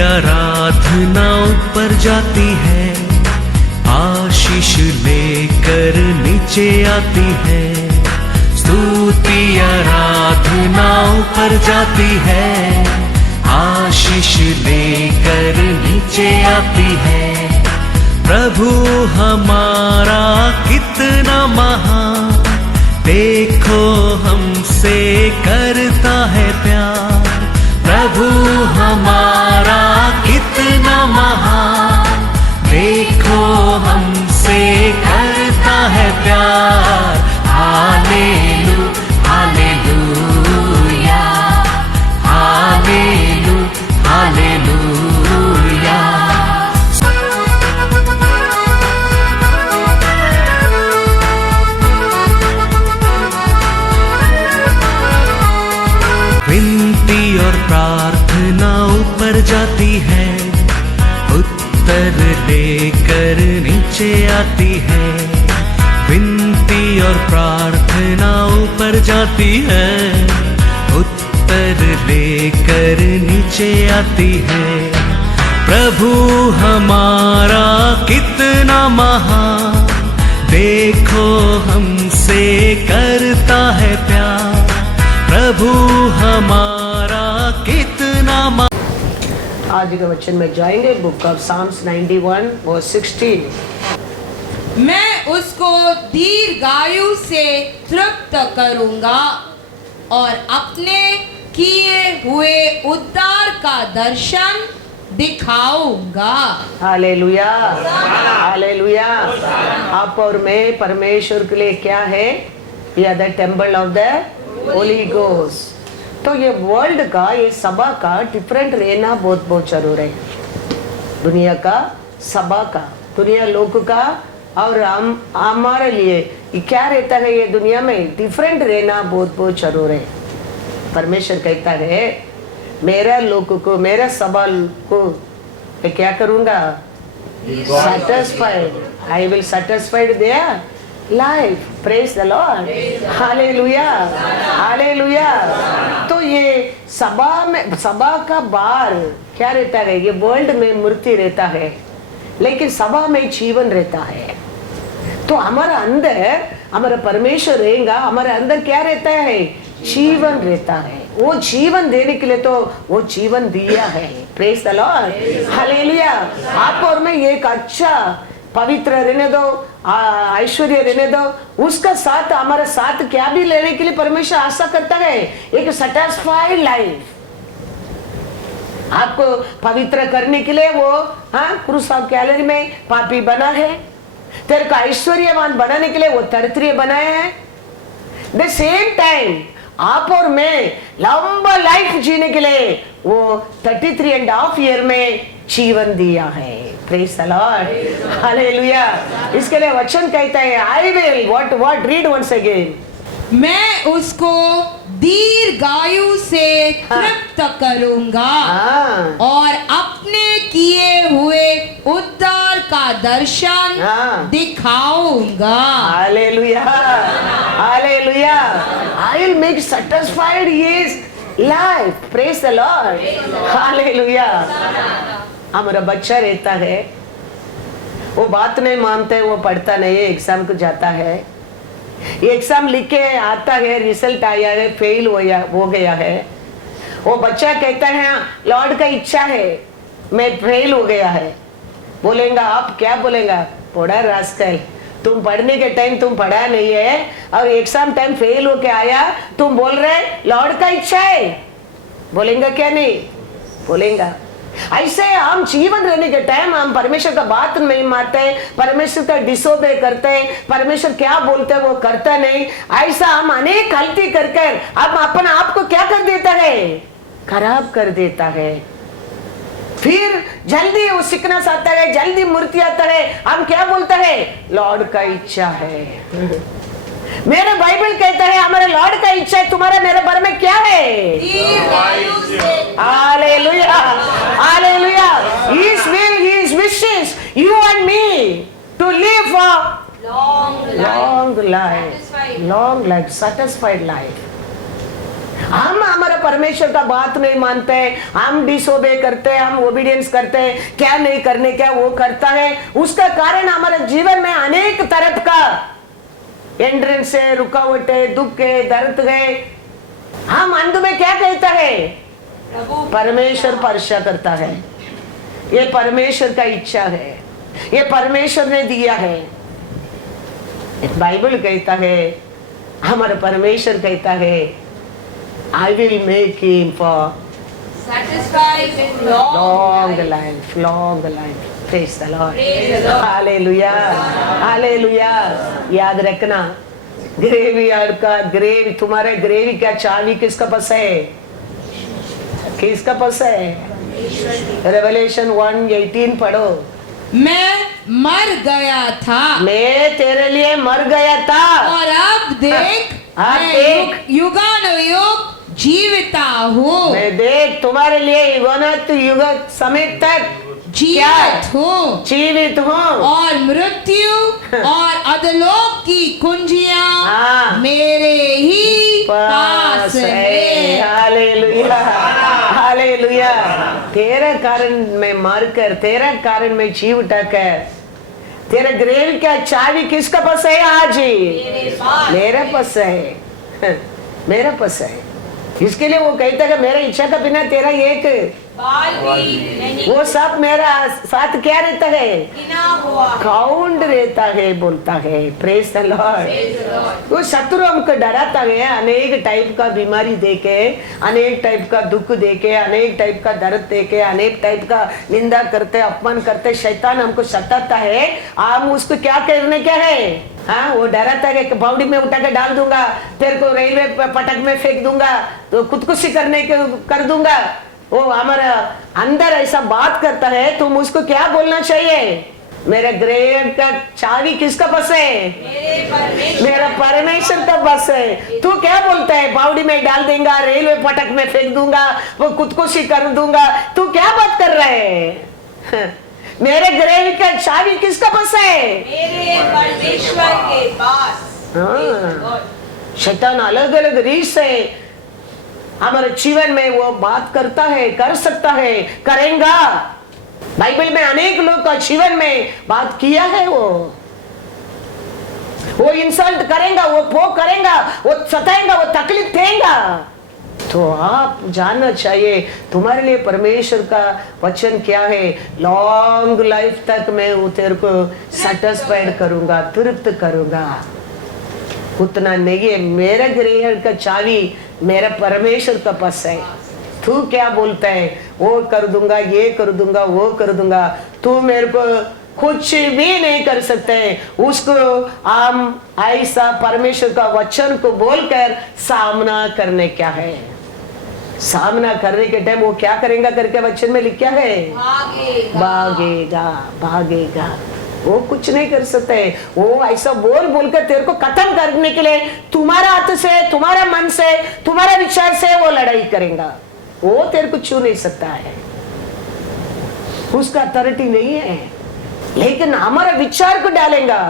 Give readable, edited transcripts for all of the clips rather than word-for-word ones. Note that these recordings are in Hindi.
आराधना ऊपर जाती है, आशीष लेकर नीचे आती है। स्तुति आराधना ऊपर जाती है, आशीष लेकर नीचे आती है। प्रभु हमारा कितना महान, देखो हमसे करता है प्यार। प्रभु हमारा कितना महान, देखो हमसे करता है प्यार। हालेलू हालेलूया, हालेलू हालेलूया। विनती और प्रार्थना ऊपर जाती है, उत्तर लेकर नीचे आती है। विनती और प्रार्थना ऊपर जाती है, उत्तर लेकर नीचे आती है। प्रभु हमारा कितना महान, देखो हमसे करता है प्यार। प्रभु हमारा कितना आज के वचन में जाएंगे, बुक ऑफ साम्स 91 वर्स 16। मैं उसको दीर्घायु से तृप्त करूंगा और अपने किए हुए उद्धार का दर्शन दिखाऊंगा। Hallelujah hallelujah. आप और मैं परमेश्वर के लिए क्या है? We are the temple of the holy ghost. तो ये वर्ल्ड का, ये सभा का डिफरेंट रहना बहुत बहुत जरूर है। दुनिया का, सभा का, दुनिया लोग का और हम हमारे लिए क्या रहता है ये दुनिया में, डिफरेंट रहना बहुत बहुत जरूर है। परमेश्वर कहता है मेरा लोग को, मेरा सभा को मैं क्या करूंगा? satisfied. I will satisfy their life. Praise the Lord. Hallelujah. Hallelujah. तो ये सभा में, सभा का बार क्या रहता है? ये वर्ल्ड में मूर्ति रहता है, लेकिन सभा में जीवन रहता है। तो हमारा अंदर, हमारा परमेश्वर रहेगा, हमारे अंदर क्या रहता है? जीवन रहता है। वो जीवन देने के लिए तो वो जीवन दिया है। Praise the lord. हालेलुया। आप और मैं एक अच्छा पवित्र रहने दो, ऐश्वर्य रहने दो, उसका साथ हमारा साथ क्या भी लेने के लिए परमेश्वर आशा करता है, एक सैटिस्फाइड लाइफ। आपको पवित्र करने के लिए वो क्रूस ऑफ कैलरी में पापी बना है, तेरे को ऐश्वर्यवान बनाने के लिए वो तरतरीय बनाया है। द सेम टाइम आप और मैं लंबा लाइफ जीने के लिए वो 33.5 ईयर में जीवन दिया है। Praise the lord. हालेलुया। इसके लिए वचन कहता है, I will what read once again. मैं उसको दीर्घायु से तृप्त करूंगा और अपने किए हुए उद्धार का दर्शन दिखाऊंगा। Hallelujah hallelujah. I will make satisfied his life. Praise the lord. Hallelujah. हमारा बच्चा रहता है, वो बात नहीं मानते, वो पढ़ता नहीं है, एग्जाम को जाता है, एग्जाम लिख के आता है, रिजल्ट आया है, फेल हो गया है। वो बच्चा कहता है लॉर्ड का इच्छा है मैं फेल हो गया है। बोलेगा आप क्या बोलेगा? पढ़ा रास्कल, तुम पढ़ने के टाइम तुम पढ़ा नहीं है और एग्जाम टाइम फेल होके आया, तुम बोल रहे लॉर्ड का इच्छा है। बोलेगा क्या? नहीं बोलेगा। ऐसे हम जीवन रहने के टाइम हम परमेश्वर का बात नहीं मानते, परमेश्वर का डिसोबे करते हैं, परमेश्वर क्या बोलते हैं वो करता नहीं। ऐसा हम अनेक गलती करके हम अपना आप को क्या कर देता है? खराब कर देता है। फिर जल्दी वो सिकनेस आता है, जल्दी मूर्ति आता है, हम क्या बोलता है? लॉर्ड का इच्छा है। मेरे बाइबल कहता है हमारे लॉर्ड का इच्छा है तुम्हारे मेरे बारे में क्या है? Hallelujah hallelujah. His will, His wishes, you and me to live for long life, satisfied life. हम हमारा परमेश्वर का बात नहीं मानते हैं, हम डिसोबे करते हैं, हम ओबीडियंस करते हैं, क्या नहीं करने क्या वो करता है। उसका कारण हमारे जीवन में अनेक तरह का एंट्रेंस है, रुकावट है, दुख है, दर्द है। हम अंत में क्या कहता है? परमेश्वर परीक्षा करता है, ये परमेश्वर का इच्छा है, ये परमेश्वर ने दिया है। बाइबल कहता है, हमारा परमेश्वर कहता है, I will make him for satisfied with long life, long life. Praise the Lord. Hallelujah, hallelujah. याद रखना, ग्रेवी का ग्रेवी, तुम्हारे ग्रेवी क्या चावी किसका पास है? किसका पास है? रेवलेशन 1:18 पढ़ो। मैं मर गया था, मैं तेरे लिए मर गया था, और अब देख हाँ, मैं देख। युगानुयुग जीविता हूँ, मैं देख तुम्हारे लिए युगानत युग समय तक जीवित हूँ, जीवित हूँ, और मृत्यु और अधोलोक की कुंजियां हाँ। मेरे ही पास है। Hallelujah, hallelujah. तेरा कारण मैं मर कर, तेरा कारण मैं जीव उठाकर, तेरा ग्रेव का चाबी किसका पास है? आज ही मेरे पास है, मेरे पास है। इसके लिए वो कहता है कि मेरा इच्छा का बिना तेरा एक वो सब मेरा साथ क्या रहता है? काउंट रहता है, बोलता है। Praise the Lord. वो शत्रु हमको डराता है, अनेक टाइप का बीमारी देके, अनेक टाइप का दुख देके, अनेक टाइप का दर्द देके, अनेक टाइप का निंदा करते, अपमान करते, शैतान हमको सताता है। हम उसको क्या करने क्या है? हाँ, वो डराता है कि बाउंडी में उठा के डाल दूंगा, तेरे को रेलवे पटक में फेंक दूंगा, तो खुदकुशी करने के कर दूंगा। वो हमारा अंदर ऐसा बात करता है, तुम उसको क्या बोलना चाहिए? मेरा ग्रेव का चाबी किसका पास है? मेरा परमेश्वर का पास है। तू क्या बोलता है? बाउडी में डाल देगा, रेलवे पटक में फेंक दूंगा, वो खुदकुशी कर दूंगा। तू क्या बात कर रहा है? मेरे ग्रेव का चाबी किसका पास है? मेरे परमेश्वर के पास। हाँ, शैतान अलग अलग रीत से हमारे जीवन में वो बात करता है, कर सकता है, करेगा। बाइबल में अनेक लोग का जीवन में बात किया है। वो इंसल्ट करेगा, वो पोक करेगा, वो सताएगा, वो तकलीफ देगा। तो आप जानना चाहिए तुम्हारे लिए परमेश्वर का वचन क्या है? लॉन्ग लाइफ तक मैं वो तेरे को सेटिस्फाइड करूंगा, तृप्त करूंगा। उतना नहीं है। मेरा गृह का चाबी मेरा परमेश्वर का पास है। तू क्या बोलता है? वो कर दूंगा, ये कर दूंगा, वो कर दूंगा। तू मेरे को कुछ भी नहीं कर सकते। उसको हम ऐसा परमेश्वर का वचन को बोलकर सामना करने क्या है? सामना करने के टाइम वो क्या करेगा करके वचन में लिखा है? भागेगा, भागेगा। वो कुछ नहीं कर सकते। वो ऐसा बोल बोलकर तेरे को खत्म करने के लिए तुम्हारा हाथ से, तुम्हारा मन से, तुम्हारा विचार से वो लड़ाई करेगा। वो तेरे को छू नहीं सकता है, उसका अथॉरिटी नहीं है। लेकिन हमारा विचार को डालेगा।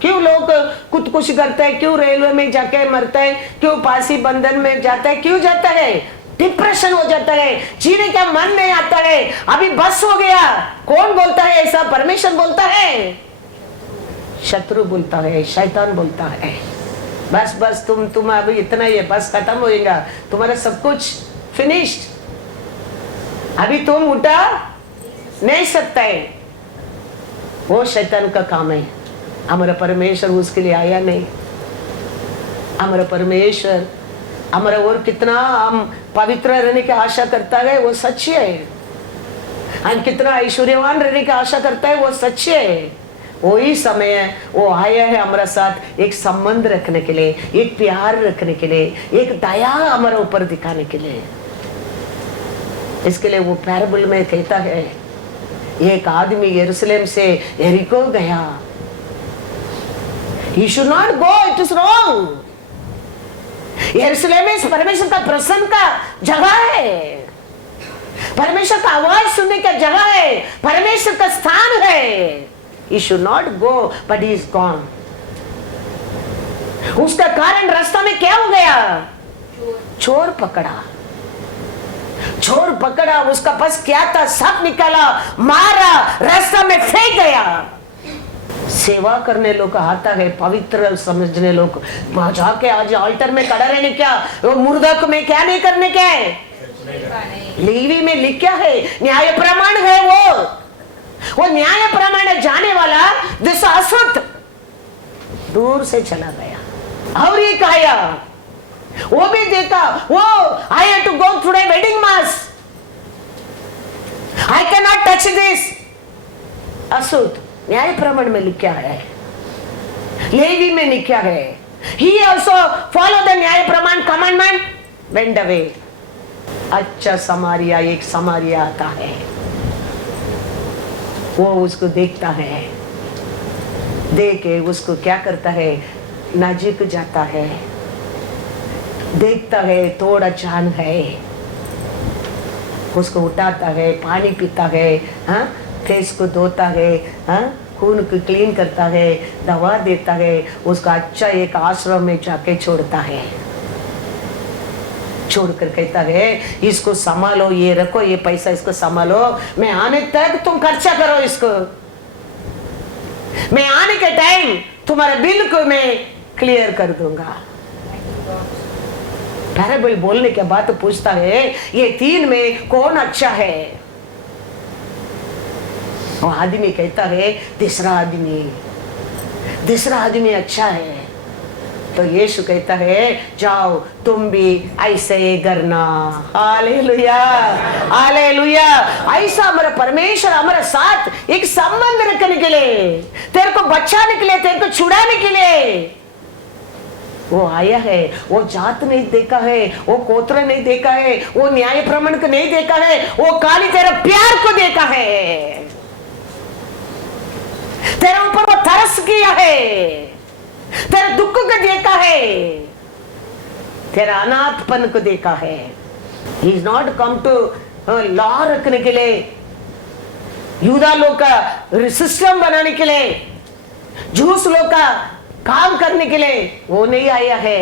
क्यों लोग खुदकुशी करते हैं? क्यों रेलवे में जाके मरते हैं? क्यों फांसी बंधन में जाता है? क्यों जाता है? डिप्रेशन हो जाता है, जीने का मन नहीं आता है, अभी बस हो गया। कौन बोलता है ऐसा? परमेश्वर बोलता है, शत्रु बोलता है, शैतान बोलता है। बस बस तुम अभी इतना ही है, बस खत्म हो जाएगा, तुम्हारा सब कुछ फिनिश्ड, अभी तुम उठा नहीं सकता है। वो शैतान का काम है। हमारा परमेश्वर उसके लिए आया नहीं। हमारा परमेश्वर हमारा और कितना हम पवित्र रहने की आशा करता है, वो सच है। हम कितना ऐश्वर्यवान रहने की आशा करता है, वो सच है। वही समय है वो आया है हमारा साथ एक संबंध रखने के लिए, एक प्यार रखने के लिए, एक दया हमारे ऊपर दिखाने के लिए। इसके लिए वो पैराबल में कहता है, एक आदमी यरूशलेम से यरीको गया। He should not go, it is wrong. यरूशलेम में परमेश्वर का प्रसन्न का जगह है, परमेश्वर का आवाज सुनने का जगह है, परमेश्वर का स्थान है। He should not go, but he is gone. उसका कारण रास्ता में क्या हो गया? चोर पकड़ा, उसका पास क्या था सब निकाला, मारा, रास्ता में फेंक गया। सेवा करने लोग आता है, पवित्र समझने लोग जाके आज ऑल्टर में खड़ा रहने क्या, वो मुर्दक में क्या नहीं करने क्या है, लेवी में लिख क्या है, न्याय प्रमाण है। वो न्याय प्रमाण जाने वाला जिस असत दूर से चला गया। और ये कहा, वो भी देखा, वो I have to go today wedding mass, I can not touch this. असुत न्याय प्रमाण में लिखा है, लेवी में लिखा है, he also follow the न्याय प्रमाण commandment, went away। अच्छा समारिया, एक समारिया आता है, वो उसको देखता है, देखे उसको क्या करता है, नजीक जाता है, देखता है, थोड़ा जान है, उसको उठाता है, पानी पीता है, हाँ, फेस को धोता है, हाँ, खून को क्लीन करता है, दवा देता है, उसका अच्छा एक आश्रम में जाके छोड़ता है, छोड़कर कहता है इसको संभालो, ये रखो, ये पैसा इसको संभालो, मैं आने तक तुम खर्चा करो इसको, मैं आने के टाइम तुम्हारे बिल को मैं क्लियर कर दूंगा। पैराबल बोलने के बाद तो पूछता है ये तीन में कौन अच्छा है? वो आदमी कहता है तीसरा आदमी अच्छा है। तो यीशु कहता है जाओ तुम भी ऐसे करना। Hallelujah, hallelujah. ऐसा हमारा परमेश्वर हमारे साथ एक संबंध रखने के लिए, तेरे को बचाने के लिए, तेरे को छुड़ाने के लिए वो आया है। वो जात नहीं देखा है, वो गोत्र नहीं देखा है, वो न्याय प्रमाण को नहीं देखा है, वो खाली तेरा प्यार को देखा है, तेरे ऊपर वो तरस किया है, तेरे दुख को देखा है, तेरा अनाथपन को देखा है। He is not come to law रखने के लिए, यूदा लोग का सिस्टम बनाने के लिए, जूस लोग का काम करने के लिए वो नहीं आया है।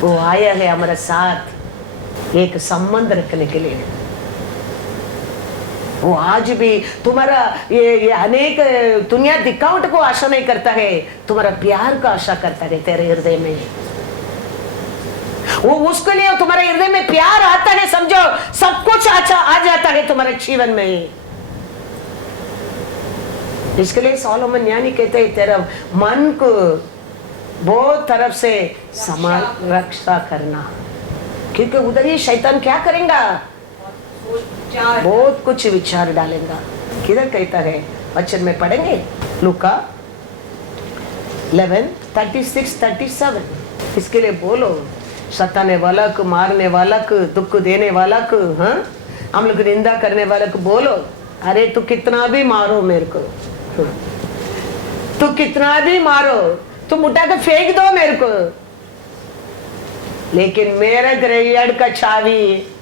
वो आया है हमारे साथ एक संबंध रखने के लिए। वो आज भी तुम्हारा ये अनेक दुनिया दिखावट को आशा नहीं करता है, तुम्हारा प्यार का आशा करता है तेरे हृदय में। वो उसके लिए तुम्हारे हृदय में प्यार आता है, समझो सब कुछ अच्छा आ जाता है तुम्हारे जीवन में। इसके लिए सोलोमन ज्ञानी कहते हैं तेरा मन को बहुत तरफ से संभाल रक्षा करना, क्योंकि उधर ये शैतान क्या करेगा, बहुत कुछ विचार डालेगा। किधर कहता है वचन में पढ़ेंगे, लूका 11:36-37। इसके लिए बोलो सताने वाला को, मारने वाला को, दुख देने वाला को, हाँ, हम लोग निंदा करने वाला को बोलो अरे तू कितना भी मारो मेरे को, तू कितना भी मारो, तुम उठा के फेंक दो मेरे को, लेकिन मेरा ग्रेवयार्ड का चाबी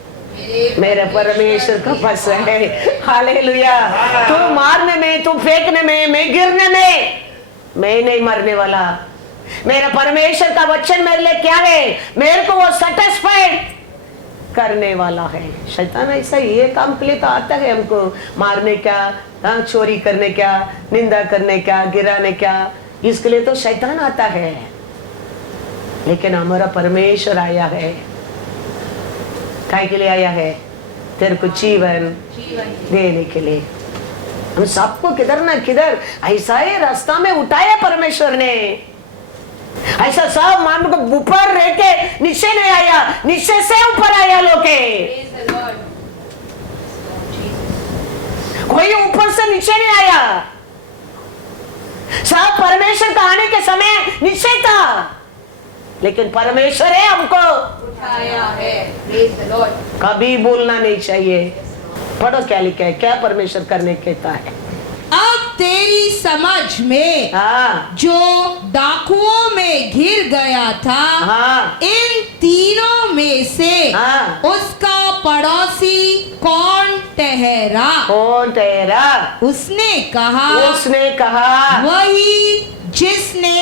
मेरे परमेश्वर का पास है। हालेलुया। तू मारने में, तू फेंकने में, मैं गिरने में, मैं नहीं मरने वाला। मेरा परमेश्वर का वचन मेरे लिए क्या है, मेरे को वो सैटिस्फाइड करने वाला है। शैतान ऐसा ये काम के लिए तो आता है हमको मारने क्या, हाँ, चोरी करने क्या, निंदा करने क्या, गिराने क्या, इसके लिए तो शैतान आता है। लेकिन हमारा परमेश्वर आया है, काय के लिए आया है, तेरे को जीवन देने के लिए। हम सबको किधर ना किधर ऐसा ही रास्ता में उठाया परमेश्वर ने। ऐसा सब मान को ऊपर रह के नीचे नहीं आया, नीचे से ऊपर आया लोके। कोई ऊपर से नीचे नहीं आया, सब परमेश्वर का आने के समय नीचे था, लेकिन परमेश्वर है हमको उठाया है। कभी भूलना नहीं चाहिए। पढ़ो क्या लिखा है, क्या परमेश्वर करने कहता है। अब तेरी समझ में, हाँ, जो डाकुओं में घिर गया था, हाँ, इन तीनों में से हाँ, उसका पड़ोसी कौन ठहरा? कौन ठहरा? उसने कहा, वही जिसने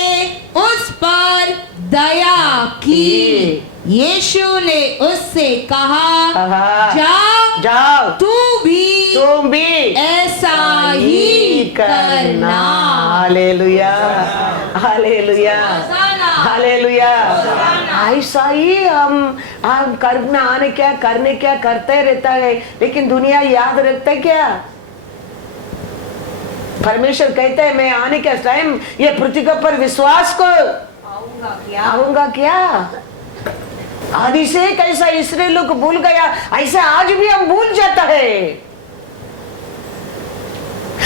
उस पर दया की। यीशु ने उससे कहा, कहा, जा, जाओ तुम भी ऐसा ही करना। Hallelujah, hallelujah, hallelujah. ऐसा ही हम करने क्या करते रहता है, लेकिन दुनिया याद रखता है क्या? परमेश्वर कहते हैं मैं आने के टाइम ये पृथ्वी पर विश्वास को आऊंगा क्या? आदि से कैसा इसराइल लोग भूल गया, ऐसे आज भी हम भूल जाता है।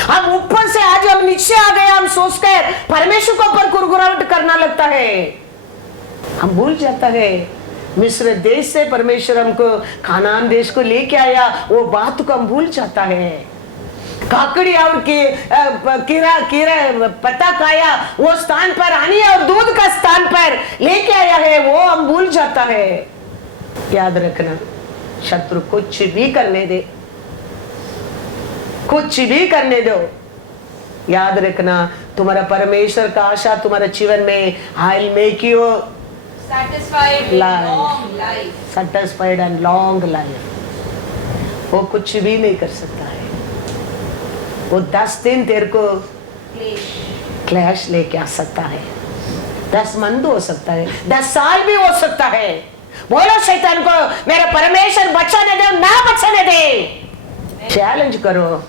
हम ऊपर से आज हम नीचे आ गए, हम सोचकर परमेश्वर को ऊपर गुरगुराहट करना लगता है। हम भूल जाता है मिस्र देश से परमेश्वर हमको कानान देश को लेके आया, वो बात को हम भूल जाता है। काकड़ी और कीरा पत्ता खाया, वो स्थान पर हनी और दूध का स्थान पर लेके आया है, वो हम भूल जाता है। याद रखना, शत्रु कुछ भी करने दे, कुछ भी करने दो, याद रखना तुम्हारा परमेश्वर का आशा तुम्हारे जीवन में I'll make you satisfied and long life। वो कुछ भी नहीं कर सकता है। वो 10 दिन तेरे को क्लैश लेके आ सकता है, 10 मंद हो सकता है, 10 साल भी हो सकता है। बोलो शैतान को मेरा परमेश्वर बचाने दे, ना बचाने दे, चैलेंज करो।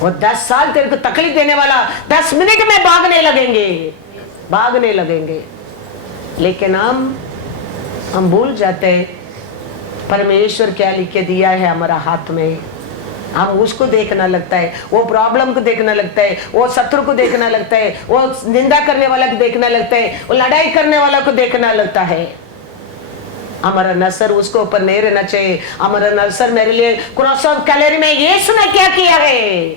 वो 10 साल तेरे को तकलीफ देने वाला 10 मिनट में भागने लगेंगे। लेकिन हम भूल जाते हैं परमेश्वर क्या लिख के दिया है हमारा हाथ में। हम उसको देखना लगता है, वो प्रॉब्लम को देखना लगता है, वो शत्रु को देखना लगता है, वो निंदा करने वाला को देखना लगता है, वो लड़ाई करने वाला को देखना लगता है। हमारा नजर उसको ऊपर नहीं रहना चाहिए। हमारा नजर मेरे लिए क्रॉस ऑफ कैलरी में यीशु ने क्या किया है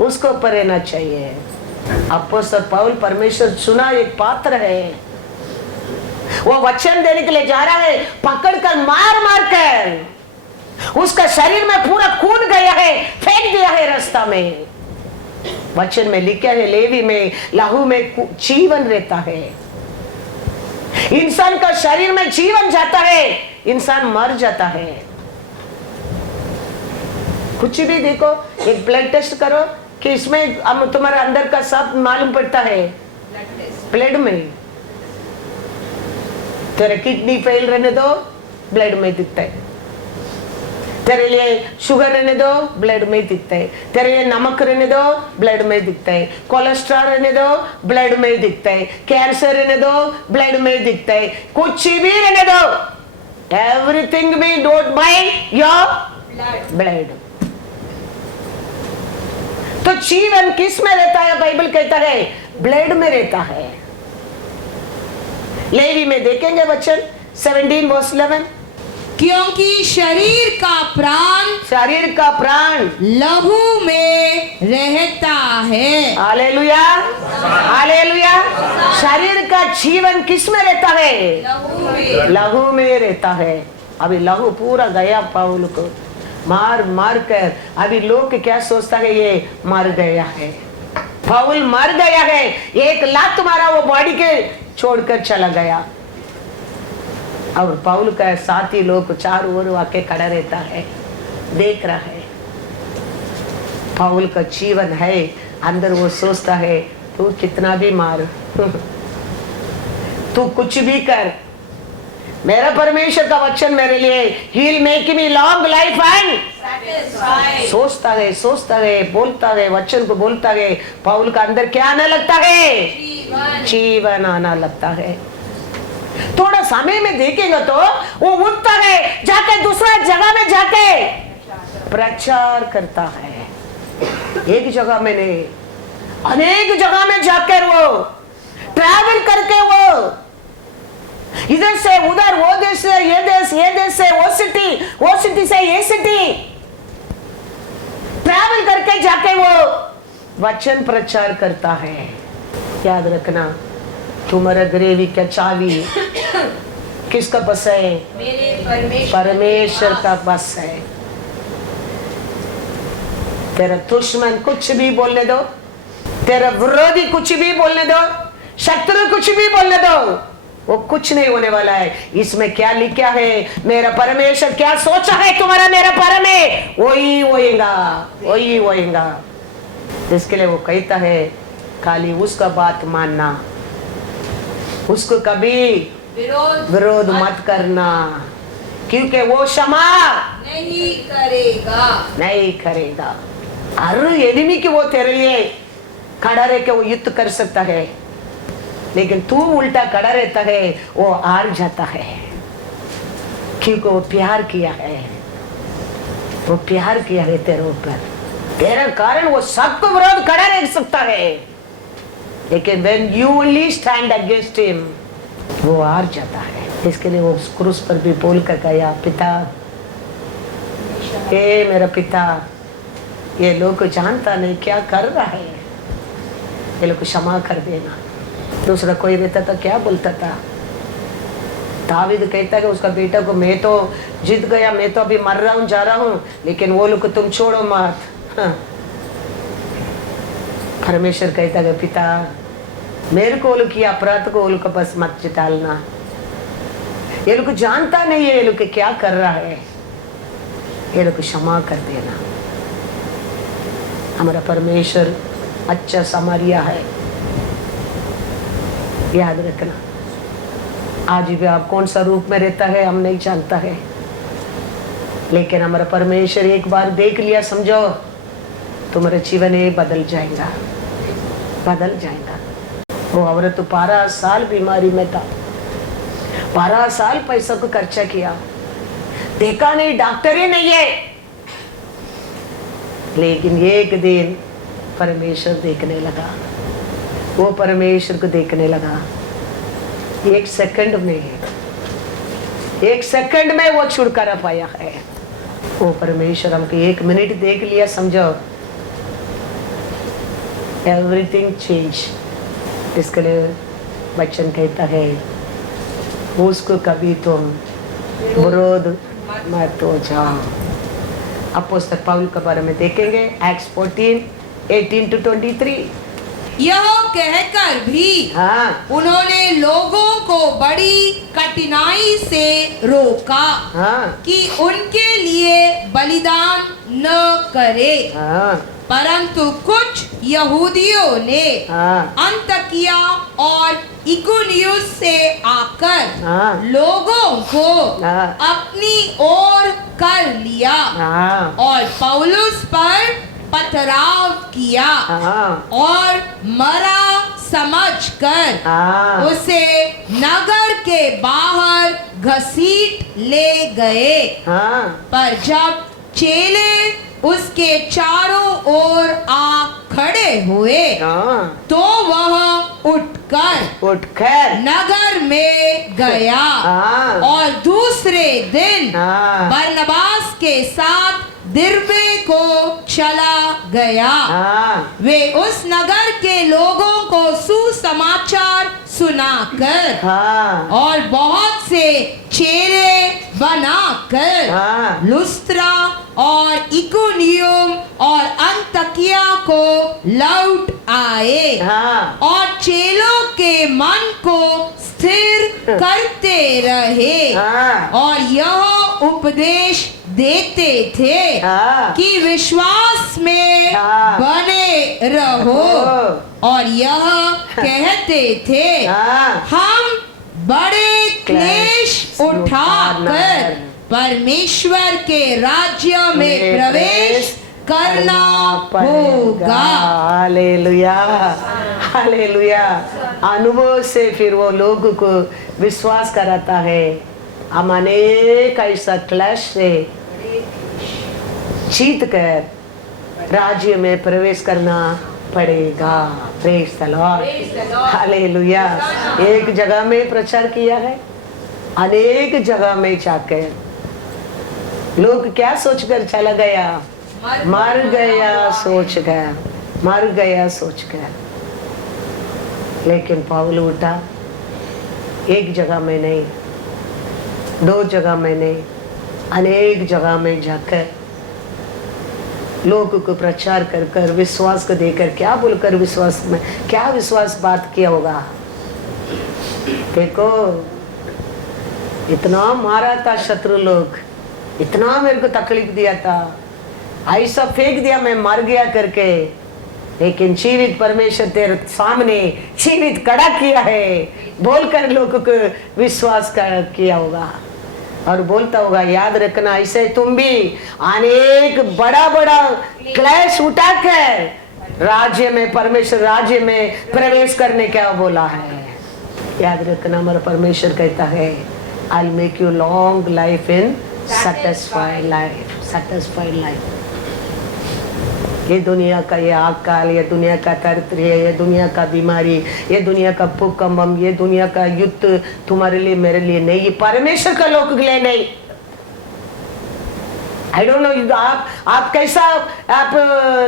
उसको ऊपर रहना चाहिए। अपोस्तल पौल परमेश्वर चुना एक पात्र है, वो वचन देने के लिए जा रहा है, पकड़कर मार कर उसका शरीर में पूरा खून गया है, फेंक दिया है रास्ता में। वचन में लिखा है लेवी में लहू में जीवन रहता है। इंसान का शरीर में जीवन जाता है, इंसान मर जाता है। कुछ भी देखो, एक ब्लड टेस्ट करो कि इसमें तुम्हारे अंदर का सब मालूम पड़ता है ब्लड में। तेरे किडनी फेल रहने दो, ब्लड में दिखता है। तेरे लिए शुगर रहने दो, ब्लड में दिखता है। तेरे लिए नमक रहने दो, ब्लड में दिखता है। कोलेस्ट्रॉल रहने दो, ब्लड में दिखता है। कैंसर रहने दो, ब्लड में दिखता है। कुछ भी रहने दो, everything be don't mind your blood. तो जीवन किस में रहता है? बाइबल कहता है ब्लड में रहता है। लेवी में देखेंगे वचन 17 वर्स 11, क्योंकि शरीर का प्राण लहू में रहता है। Hallelujah, hallelujah. शरीर का जीवन किस में रहता है? लहू में रहता है। अभी लहू पूरा गया पौल को मार कर। अभी लोग क्या सोचता है ये मर गया है, पौल मर गया है। एक लात मारा, वो बॉडी के छोड़कर चला गया। और पौल का साथी लोग चारों ओर आके खड़ा रहता है, देख रहा है। पौल का जीवन है अंदर, वो सोचता है तू कितना भी मार तू कुछ भी कर, मेरा परमेश्वर का वचन मेरे लिए He'll make me long life and सोचता है, बोलता है, वचन को बोलता है। पौल का अंदर क्या आना लगता है? जीवन आना लगता है। थोड़ा समय में देखेगा तो वो उठता है, जाके दूसरा जगह में जाके प्रचार करता है। एक जगह में नहीं, अनेक जगह में जाकर वो ट्रैवल करके वो इधर से उधर, वो देश से ये देश से वो सिटी से ये सिटी ट्रैवल करके जाके वो वचन प्रचार करता है। याद रखना, तुम्हारा ग्रेवी क्या चाबी किसका बस है? परमेश्वर का बस है। तेरा दुश्मन कुछ भी बोलने दो, तेरा विरोधी कुछ भी बोलने दो, शत्रु कुछ भी बोलने दो, वो कुछ नहीं होने वाला है। इसमें क्या लिखा है, मेरा परमेश्वर क्या सोचा है तुम्हारा मेरा पर में, वही होएगा, वही होएगा। इसके लिए वो कहता है खाली उसका बात मानना, उसको कभी विरोध मत करना, क्योंकि वो क्षमा नहीं करेगा। नहीं करेगा। हर एनिमी की वो तेरे लिए खड़ा रह के वो युद्ध कर सकता है, लेकिन तू उल्टा खड़ा रहता है, वो हार जाता है, क्योंकि वो प्यार किया है, वो प्यार किया है तेरे ऊपर, तेरे कारण वो सबको विरोध खड़ा रह सकता है, लेकिन when you only stand against him, वो हार जाता है। इसके लिए वो क्रूस पर भी बोल कर गया, पिता, हे मेरा पिता, ये लोग जानता नहीं क्या कर रहा है, ये लोग क्षमा कर देना। दूसरा कोई रहता था क्या बोलता था, दावीद कहता है कि उसका बेटा को, मैं तो जीत गया, मैं तो अभी मर रहा हूँ, जा रहा हूँ, लेकिन वो लोग तुम छोड़ो मत। हाँ। परमेश्वर कहता है पिता, मेरे को लोग की अपराध को लोग बस मत डालना, ये लोग जानता नहीं है ये लोग क्या कर रहा है, ये लोग क्षमा कर देना। हमारा परमेश्वर अच्छा समरिया है, याद रखना। आज भी आप कौन सा रूप में रहता है हम नहीं जानता है, लेकिन हमारा परमेश्वर एक बार देख लिया, समझो तुम्हारा जीवन ही बदल जाएगा, बदल जाएगा। वो औरत तो 12 साल बीमारी में था, 12 साल पैसा को खर्चा किया, देखा नहीं, डॉक्टर ही नहीं है, लेकिन एक दिन परमेश्वर देखने लगा, वो परमेश्वर को देखने लगा। एक सेकंड में वो छुटकारा पाया है। वो परमेश्वर हमको 1 मिनट देख लिया, समझो एवरीथिंग चेंज। इसके लिए बच्चन कहता है उसको कभी तुम विरोध मत हो जाओ। अपोस्तल पौल के बारे में देखेंगे, एक्ट्स 14:18-23। यह कहकर भी हाँ, उन्होंने लोगों को बड़ी कठिनाई से रोका हाँ, कि उनके लिए बलिदान न करे, हाँ, परंतु कुछ यहूदियों ने हाँ, अंतकिया और इकुनियुस से आकर हाँ, लोगों को हाँ, अपनी ओर कर लिया हाँ, और पौलुस पर पथराव किया हाँ, और मरा समझकर हाँ, उसे नगर के बाहर घसीट ले गए। हाँ, पर जब चेले उसके चारों ओर आ खड़े हुए हाँ, तो वह उठकर नगर में गया हाँ, और दूसरे दिन हाँ, बरनबास के साथ दिरबे को चला गया। हाँ, वे उस नगर के लोगों को सुसमाचार सुनाकर हाँ, और बहुत से चेले बनाकर हाँ, लुस्त्रा और इकुनियुम और अंतकिया को लौट आए हाँ, और चेलों के मन को स्थिर करते रहे हाँ, और यह उपदेश देते थे हाँ, कि विश्वास में हाँ, बने रहो और यह कहते थे हाँ, हम बड़े क्लेश उठाकर परमेश्वर के राज्य में प्रवेश करना होगा। Hallelujah, hallelujah. अनुभव से फिर वो लोग को विश्वास कराता है। हम अनेक ऐसा क्लेश से जीत कर राज्य में प्रवेश करना पड़ेगा। Praise the lord, hallelujah. एक जगह में प्रचार किया है, अनेक जगह में जाकर लोग क्या सोचकर चला गया, मर गया सोचकर, मर गया सोचकर, लेकिन पौल उठा। एक जगह में नहीं, 2 जगह में नहीं, अनेक जगह में जाकर लोगों को प्रचार कर कर विश्वास को देकर, क्या बोलकर विश्वास में, क्या विश्वास बात किया होगा, देखो इतना मारा था शत्रु लोग, इतना मेरे को तकलीफ दिया था, ऐसा फेंक दिया मैं मर गया करके, लेकिन जीवित परमेश्वर तेरे सामने जीवित खड़ा किया है बोलकर लोगों को विश्वास किया होगा और बोलता होगा याद रखना ऐसे तुम भी अनेक बड़ा बड़ा क्लेश उठाकर राज्य में, परमेश्वर राज्य में प्रवेश करने क्या बोला है। याद रखना हमारा परमेश्वर कहता है I'll make you long life in satisfied life, satisfied life। ये दुनिया का ये आकाल, ये दुनिया का दरिद्र, ये दुनिया का बीमारी, ये दुनिया का भूकंप, ये दुनिया का युद्ध तुम्हारे लिए मेरे लिए नहीं, ये परमेश्वर का लोक के लिए नहीं। आई डोंट नो आप कैसा आप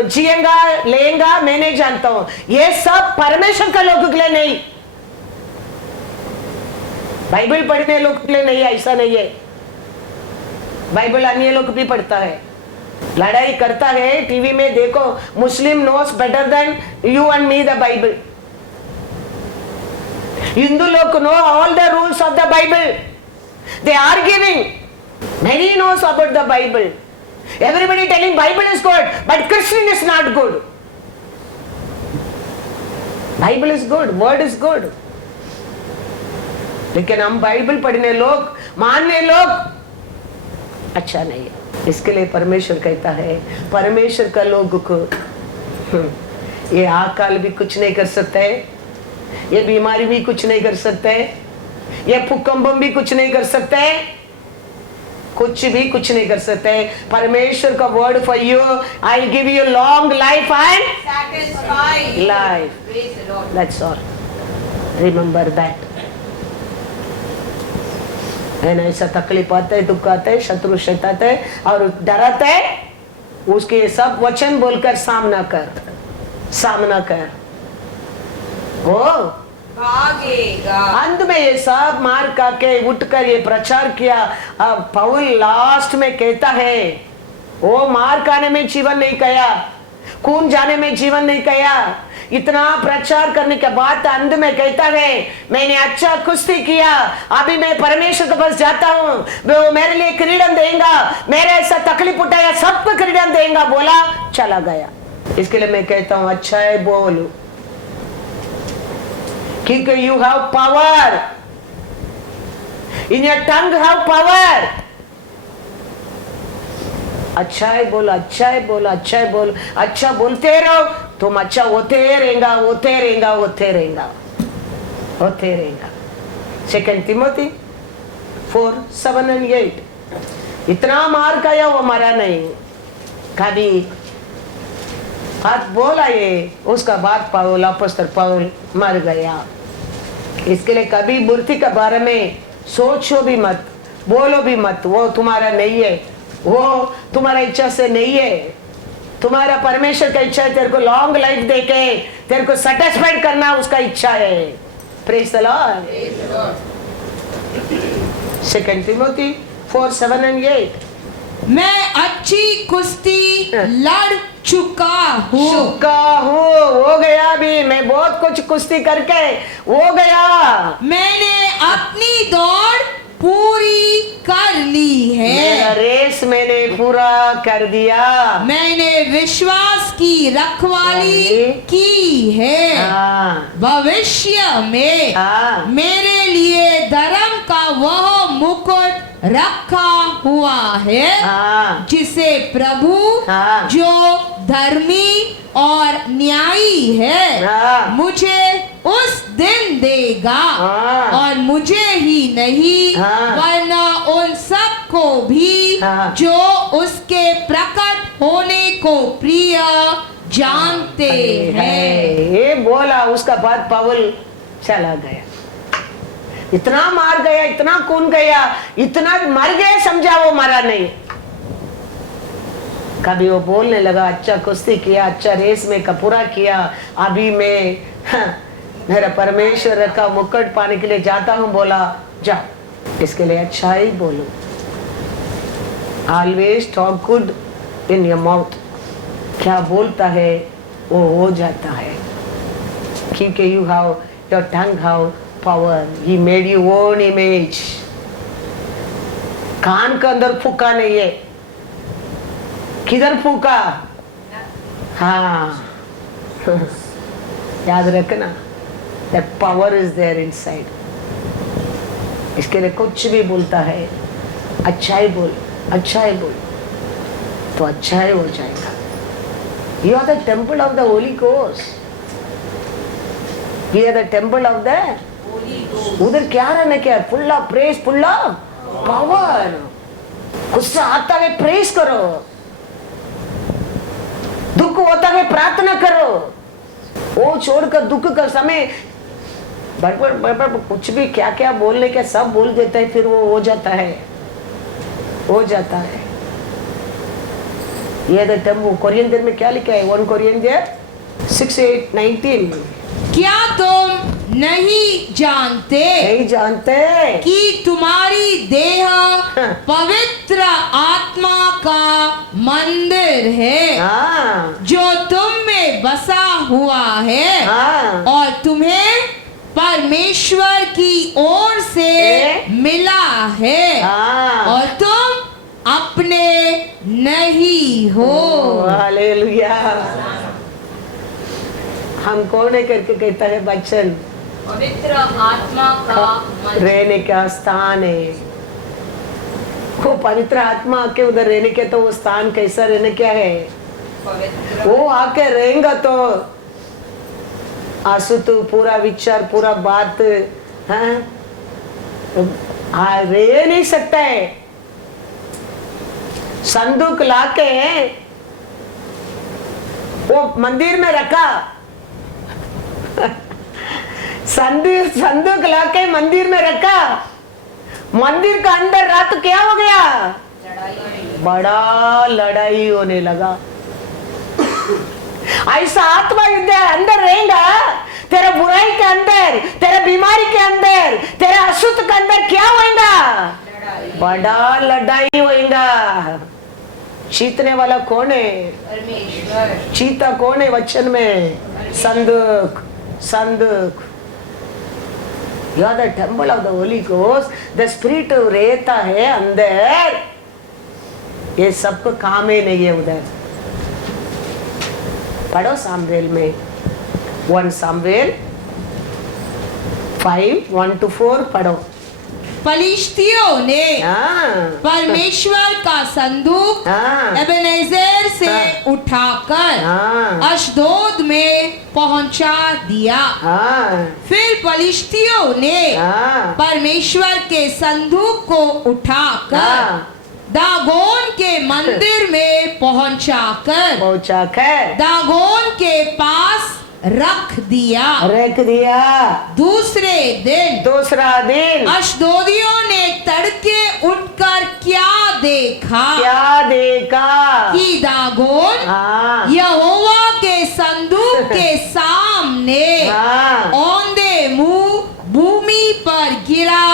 जिएगा लेगा मैं नहीं जानता हूं, ये सब परमेश्वर का लोक के लिए नहीं, बाइबल पढ़ने लोग के लिए नहीं, ऐसा नहीं है। बाइबल अन्य लोग भी पढ़ता है, लड़ाई करता है, टीवी में देखो Muslim knows better than you and me the Bible. Hindu लोग know all the rules of the Bible, they are giving many knows about the Bible, everybody telling Bible is good but Christian is not good। Bible is good, word is good, लेकिन हम बाइबल पढ़ने लोग, मानने लोग अच्छा नहीं है। इसके लिए परमेश्वर कहता है, परमेश्वर का लोग को ये आकाल भी कुछ नहीं कर सकता है, ये बीमारी भी कुछ नहीं कर सकता है, ये भूकंप भी कुछ नहीं कर सकता है, कुछ भी कुछ नहीं कर सकते। परमेश्वर का word for you, I will give you long life and satisfied life, praise the Lord। That's all, remember that. ऐसा तकलीफ आता है, दुख आता है, शत्रु सताते है और डराते है, उसके सब वचन बोलकर सामना कर, सामना कर, वो भागेगा। अंत में ये सब मार का के उठकर ये प्रचार किया। अब पौल लास्ट में कहता है, वो मार खाने में जीवन नहीं गया, खून जाने में जीवन नहीं गया, इतना प्रचार करने के बाद अंत में कहता है मैंने अच्छा कुश्ती किया, अभी मैं परमेश्वर के पास जाता हूँ, वो मेरे लिए किरीटम देगा, मेरे ऐसा तकलीफ उठाया सबको किरीटम देगा, बोला चला गया। इसके लिए मैं कहता हूँ अच्छा है बोलो, क्योंकि you have power in your tongue, have power। अच्छा है बोलो, अच्छा है बोलो, अच्छा है बोलो, अच्छा बोलते रहो, तुम अच्छा होते रहेगा, होते रहेगा, होते रहेगा, होते रहेगा। 2 तिमोथी 4:7-8। इतना मार खाया वो मरा नहीं, कभी बात बोला ये, उसका बाद पौल अपॉस्टल पौल मर गया। इसके लिए कभी मूर्ति के बारे में सोचो भी मत, बोलो भी मत, वो तुम्हारा नहीं है, वो तुम्हारा इच्छा से नहीं है, तुम्हारा परमेश्वर का इच्छा है तेरे को लॉन्ग लाइफ देके तेरे को सेटिस्फाइड करना उसका इच्छा है। Praise the Lord. 2 तिमोथी 4:7-8। मैं अच्छी कुश्ती लड़ चुका हूँ, हो गया भी, मैं बहुत कुछ कुश्ती करके हो गया, मैंने अपनी दौड़ पूरी कर ली है, मेरा रेस मैंने पूरा कर दिया, मैंने विश्वास की रखवाली की है, भविष्य में मेरे लिए धर्म का वह मुकुट रखा हुआ है, जिसे प्रभु जो धर्मी और न्यायी है मुझे उस दिन देगा, और मुझे ही नहीं वरना उन सब को भी जो उसके प्रकट होने को प्रिय जानते हैं। ये बोला, उसका बाद पौल चला गया, इतना मार गया, इतना खून गया, इतना मर गया, समझा वो मरा नहीं। कभी वो बोलने लगा अच्छा कुश्ती किया, अच्छा रेस में पूरा किया, अभी मैं मेरा परमेश्वर का मुकुट पाने के लिए जाता हूँ, बोला जाओ। इसके लिए अच्छा ही बोलो, always talk good in your mouth, क्या बोलता है वो हो जाता है, क्योंकि you have your tongue have power, he made you own image. कान के अंदर फूका नहीं है, किधर फूका? हाँ याद रखना, that power is there inside. इसके लिए कुछ भी बोलता है, अच्छा ही बोल, अच्छा ही बोल, तो अच्छा ही हो जाएगा। You are the temple of the holy ghost, you are the temple of the holy ghost. उधर क्या रहना, क्या full of praise, full of power. गुस्सा आता है प्रेज करो, दुख होता है प्रार्थना करो। वो छोड़कर दुख का समय बड़बड़ कुछ भी क्या क्या बोलने के सब बोल देता है, फिर वो हो जाता है, हो जाता है। ये द टेम्पल, कोरियंथियर में क्या लिखा है? 1 कोरियंथियर 6:8-19। क्या तुम नहीं जानते नहीं जानते कि तुम्हारी देह पवित्र आत्मा का मंदिर है, हाँ जो तुम में बसा हुआ है, हाँ और तुम्हें परमेश्वर की ओर से मिला है, हाँ। और तुम अपने नहीं हो। हालेलुया। हम कौन है करके कहता है वचन, पवित्र आत्मा का रहने का स्थान है। वो पवित्र आत्मा के उधर रहने के, तो वो स्थान कैसा रहने क्या है? वो आके रहेगा तो आंसू तो पूरा विचार, पूरा बात, हाँ रह नहीं सकता है। संदूक लाके वो मंदिर में रखा, संदूक लाके मंदिर में रखा, मंदिर का अंदर रात क्या हो गया? बड़ा लड़ाई होने लगा। ऐसा आत्मा युद्ध अंदर रहेगा, तेरा बुराई के अंदर, तेरा बीमारी के अंदर, तेरा अशुद्ध के अंदर क्या होगा? बड़ा लड़ाई होगा। जीतने वाला कौन है? परमेश्वर। चीता कौन है वचन में? संदूक, संदूक। You are the temple of the Holy Ghost. The Spirit रहता है अंदर। ये सबको काम ही नहीं है उधर। पढ़ो सामुएल में 1 सामुएल 5:1-4 पढ़ो। फलिश्तियों ने हाँ परमेश्वर का संदूक हाँ एबेनेजेर से हाँ उठाकर हाँ अशदोद में पहुंचा दिया। हाँ फिर फलिश्तियों ने हाँ परमेश्वर के संदूक को उठाकर हाँ दागोन के मंदिर में पहुंचाकर पहुंचा कर दागोन के पास रख दिया। रख दिया। दूसरे दूसरा दिन अशदोदियों ने तड़के उठकर क्या देखा? क्या देखा? कि दागोन हाँ यहोवा के संदूक के सामने हाँ औंधे मुंह भूमि पर गिरा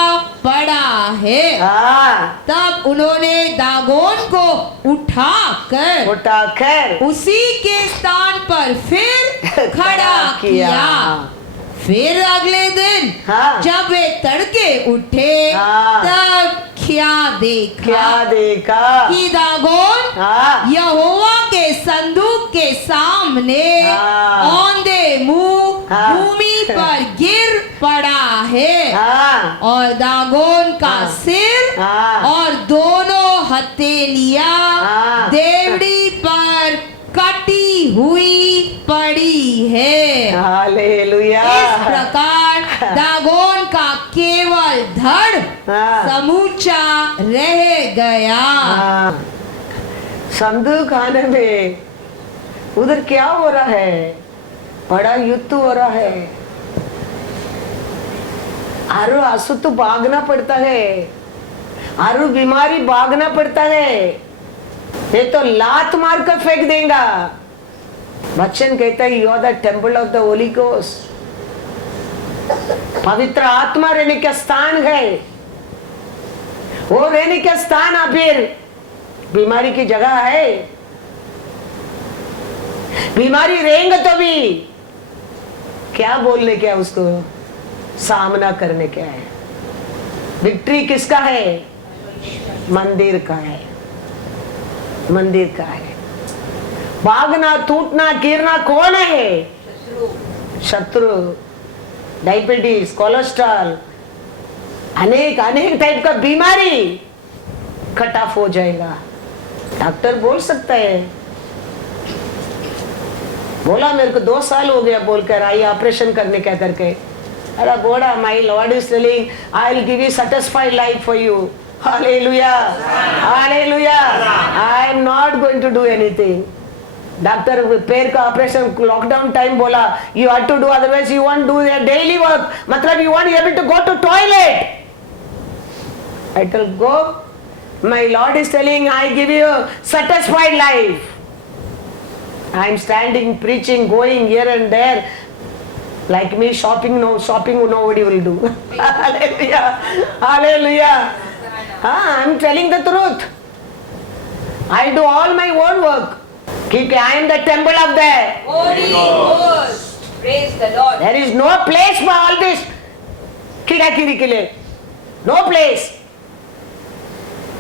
पड़ा है। हाँ तब उन्होंने दागोन को उठाकर उसी के स्थान पर फिर खड़ा किया। फिर अगले दिन हाँ जब वे तड़के उठे हाँ तब क्या क्या देखा? कि दागोन हाँ यहोवा के संदूक के सामने हाँ औंधे मुंह हाँ भूमि पर गिर पड़ा है। हाँ और दागोन का हाँ सिर हाँ और दोनों हथेलियां हाँ देवड़ी पर कटी हुई पड़ी है। हालेलुया। इस प्रकार दागोन का केवल धड़ हाँ समूचा रह गया। हाँ संदूक आने में उधर क्या हो रहा है? बड़ा युद्ध हो रहा है। आरु आंसू तो भागना पड़ता है, आरु बीमारी भागना पड़ता है, ये तो लात मार कर फेंक देगा। वचन कहता है you are the temple of the holy ghost. पवित्र आत्मा रहने का स्थान है, वो रहने का स्थान। आप फिर बीमारी की जगह है, बीमारी रहेंगे तो भी क्या बोलने क्या उसको? सामना करने के आए। विक्ट्री किसका है? मंदिर का है, मंदिर का है। भागना, टूटना, गिरना कौन है? शत्रु। डायबिटीज, कोलेस्ट्रॉल, अनेक अनेक टाइप का बीमारी कट ऑफ हो जाएगा। डॉक्टर बोल सकता है, बोला मेरे को 2 साल हो गया बोलकर आई ऑपरेशन करने क्या करके, अरे बोला my lord is telling I will give you satisfied life for you. Hallelujah, hallelujah. I am not going to do anything. Doctor पैर का ऑपरेशन लॉकडाउन टाइम बोला you have to do, otherwise you won't do your daily work, मतलब you won't able to go to toilet. I tell go, my Lord is telling I give you satisfied life. I am standing, preaching, going here and there. Like me, shopping nobody will do. Hallelujah, hallelujah. I am telling the truth. I do all my own work. I am the temple of the Holy Ghost. Praise the Lord. There is no place for all this किराकिरी के लिए, no place.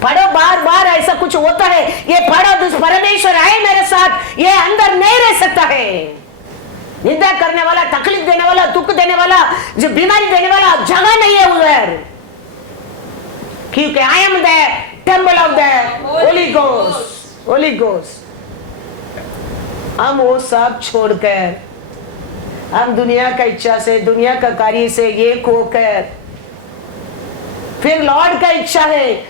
पढ़ो, बार बार ऐसा कुछ होता है, ये पढ़ो तो परमेश्वर है मेरे साथ, ये अंदर नहीं रह सकता है। निंदा करने वाला, तकलीफ देने वाला, दुख देने वाला, जो बीमारी देने वाला जगह नहीं है उधर, क्योंकि I am the temple of the holy ghost, Holi ghost. हम वो सब छोड़कर, हम दुनिया का इच्छा से, दुनिया का कार्य से एक होकर, फिर लॉर्ड का इच्छा है।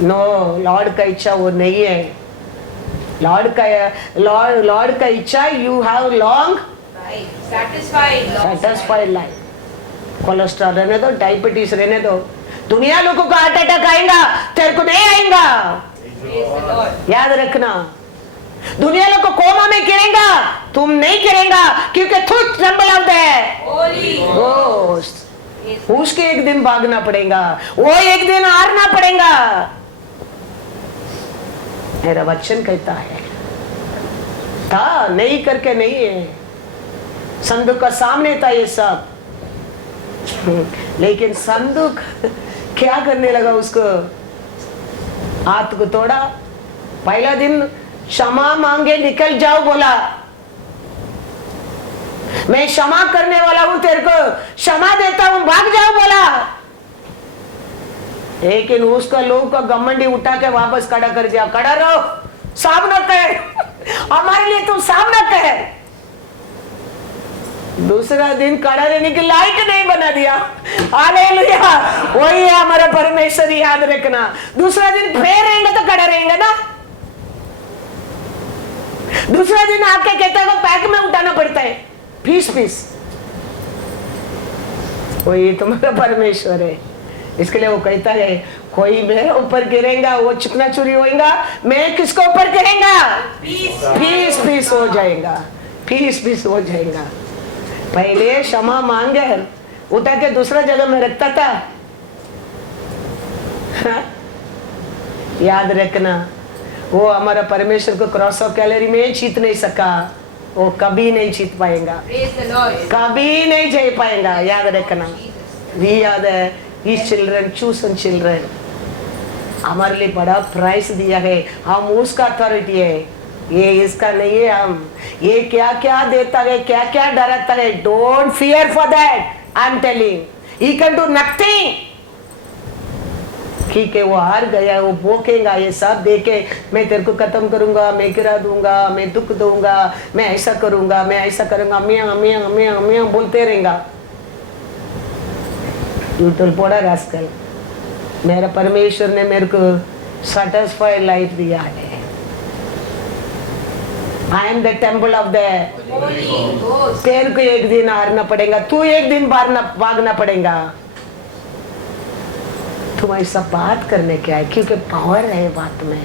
नो, लॉर्ड का इच्छा वो नहीं है। लॉर्ड का इच्छा you have long satisfied life. Cholesterol रहने दो, डायबिटीज रहने दो, दुनिया लोगों को हार्ट अटैक आएगा, तेरे को नहीं आएगा, याद रखना। दुनिया लोग को कोमा में गिरेगा, तुम नहीं गिरेगा, क्योंकि तू temple of the holy ghost. उसके एक दिन भागना पड़ेगा, वो एक दिन हारना पड़ेगा। मेरा वचन कहता है था, नहीं करके नहीं है। संदूक का सामने था ये सब, लेकिन संदूक क्या करने लगा, उसको हाथ को तोड़ा। पहला दिन क्षमा मांगे निकल जाओ बोला, मैं क्षमा करने वाला हूं, तेरे को क्षमा देता हूं, भाग जाओ बोला। लेकिन उसका लोग का घमंडी उठा के वापस खड़ा कर दिया, खड़ा रहो, सामना कर, हमारे लिए तुम सामना कर। दूसरा दिन खड़ा रहने की लायक नहीं बना दिया। हालेलुया, वही है हमारा परमेश्वर, याद रखना। दूसरा दिन फिर रहेंगे तो खड़ा रहेंगे ना। दूसरा दिन आके कहता है वो पैक में उठाना पड़ता है, पीस पीस। वही तुम्हारा परमेश्वर है। इसके लिए वो कहता है कोई मेरे ऊपर गिरेगा वो चिकना चुरी होएगा, मैं किसको ऊपर गिरेगा, पीस पीस हो जाएगा, पीस पीस हो जाएगा। पहले क्षमा मांगे, उठा के दूसरा जगह में रखता था। याद रखना, वो हमारा परमेश्वर को क्रॉस ऑफ कैलरी में जीत नहीं सका, वो कभी नहीं जीत पाएगा, कभी नहीं जीत पाएगा। याद रखना। भी याद है, His children, chosen children, हमारे लिए बड़ा प्राइस दिया है, हम उसका अथॉरिटी है, ये इसका नहीं है। हम ये क्या क्या देता है, क्या क्या डराता है, don't fear for that, I am telling, he can do nothing. ठीक है, वो हार गया, वो भोकेगा, ये सब देके मैं तेरे को खत्म करूंगा, मैं गिरा दूंगा, मैं दुख दूंगा, मैं ऐसा करूंगा, मैं ऐसा करूंगा, मियां मियां मियां मियां बोलते रहेगा। बड़ा रास्कल, मेरा परमेश्वर ने मेरे को सैटिस्फाइड लाइफ दिया है। I am the temple of the holy ghost. तेरे को एक दिन हारना पड़ेगा, तू एक दिन भागना पड़ेगा। तुम ऐसा बात करने क्या है, क्योंकि पावर है बात में,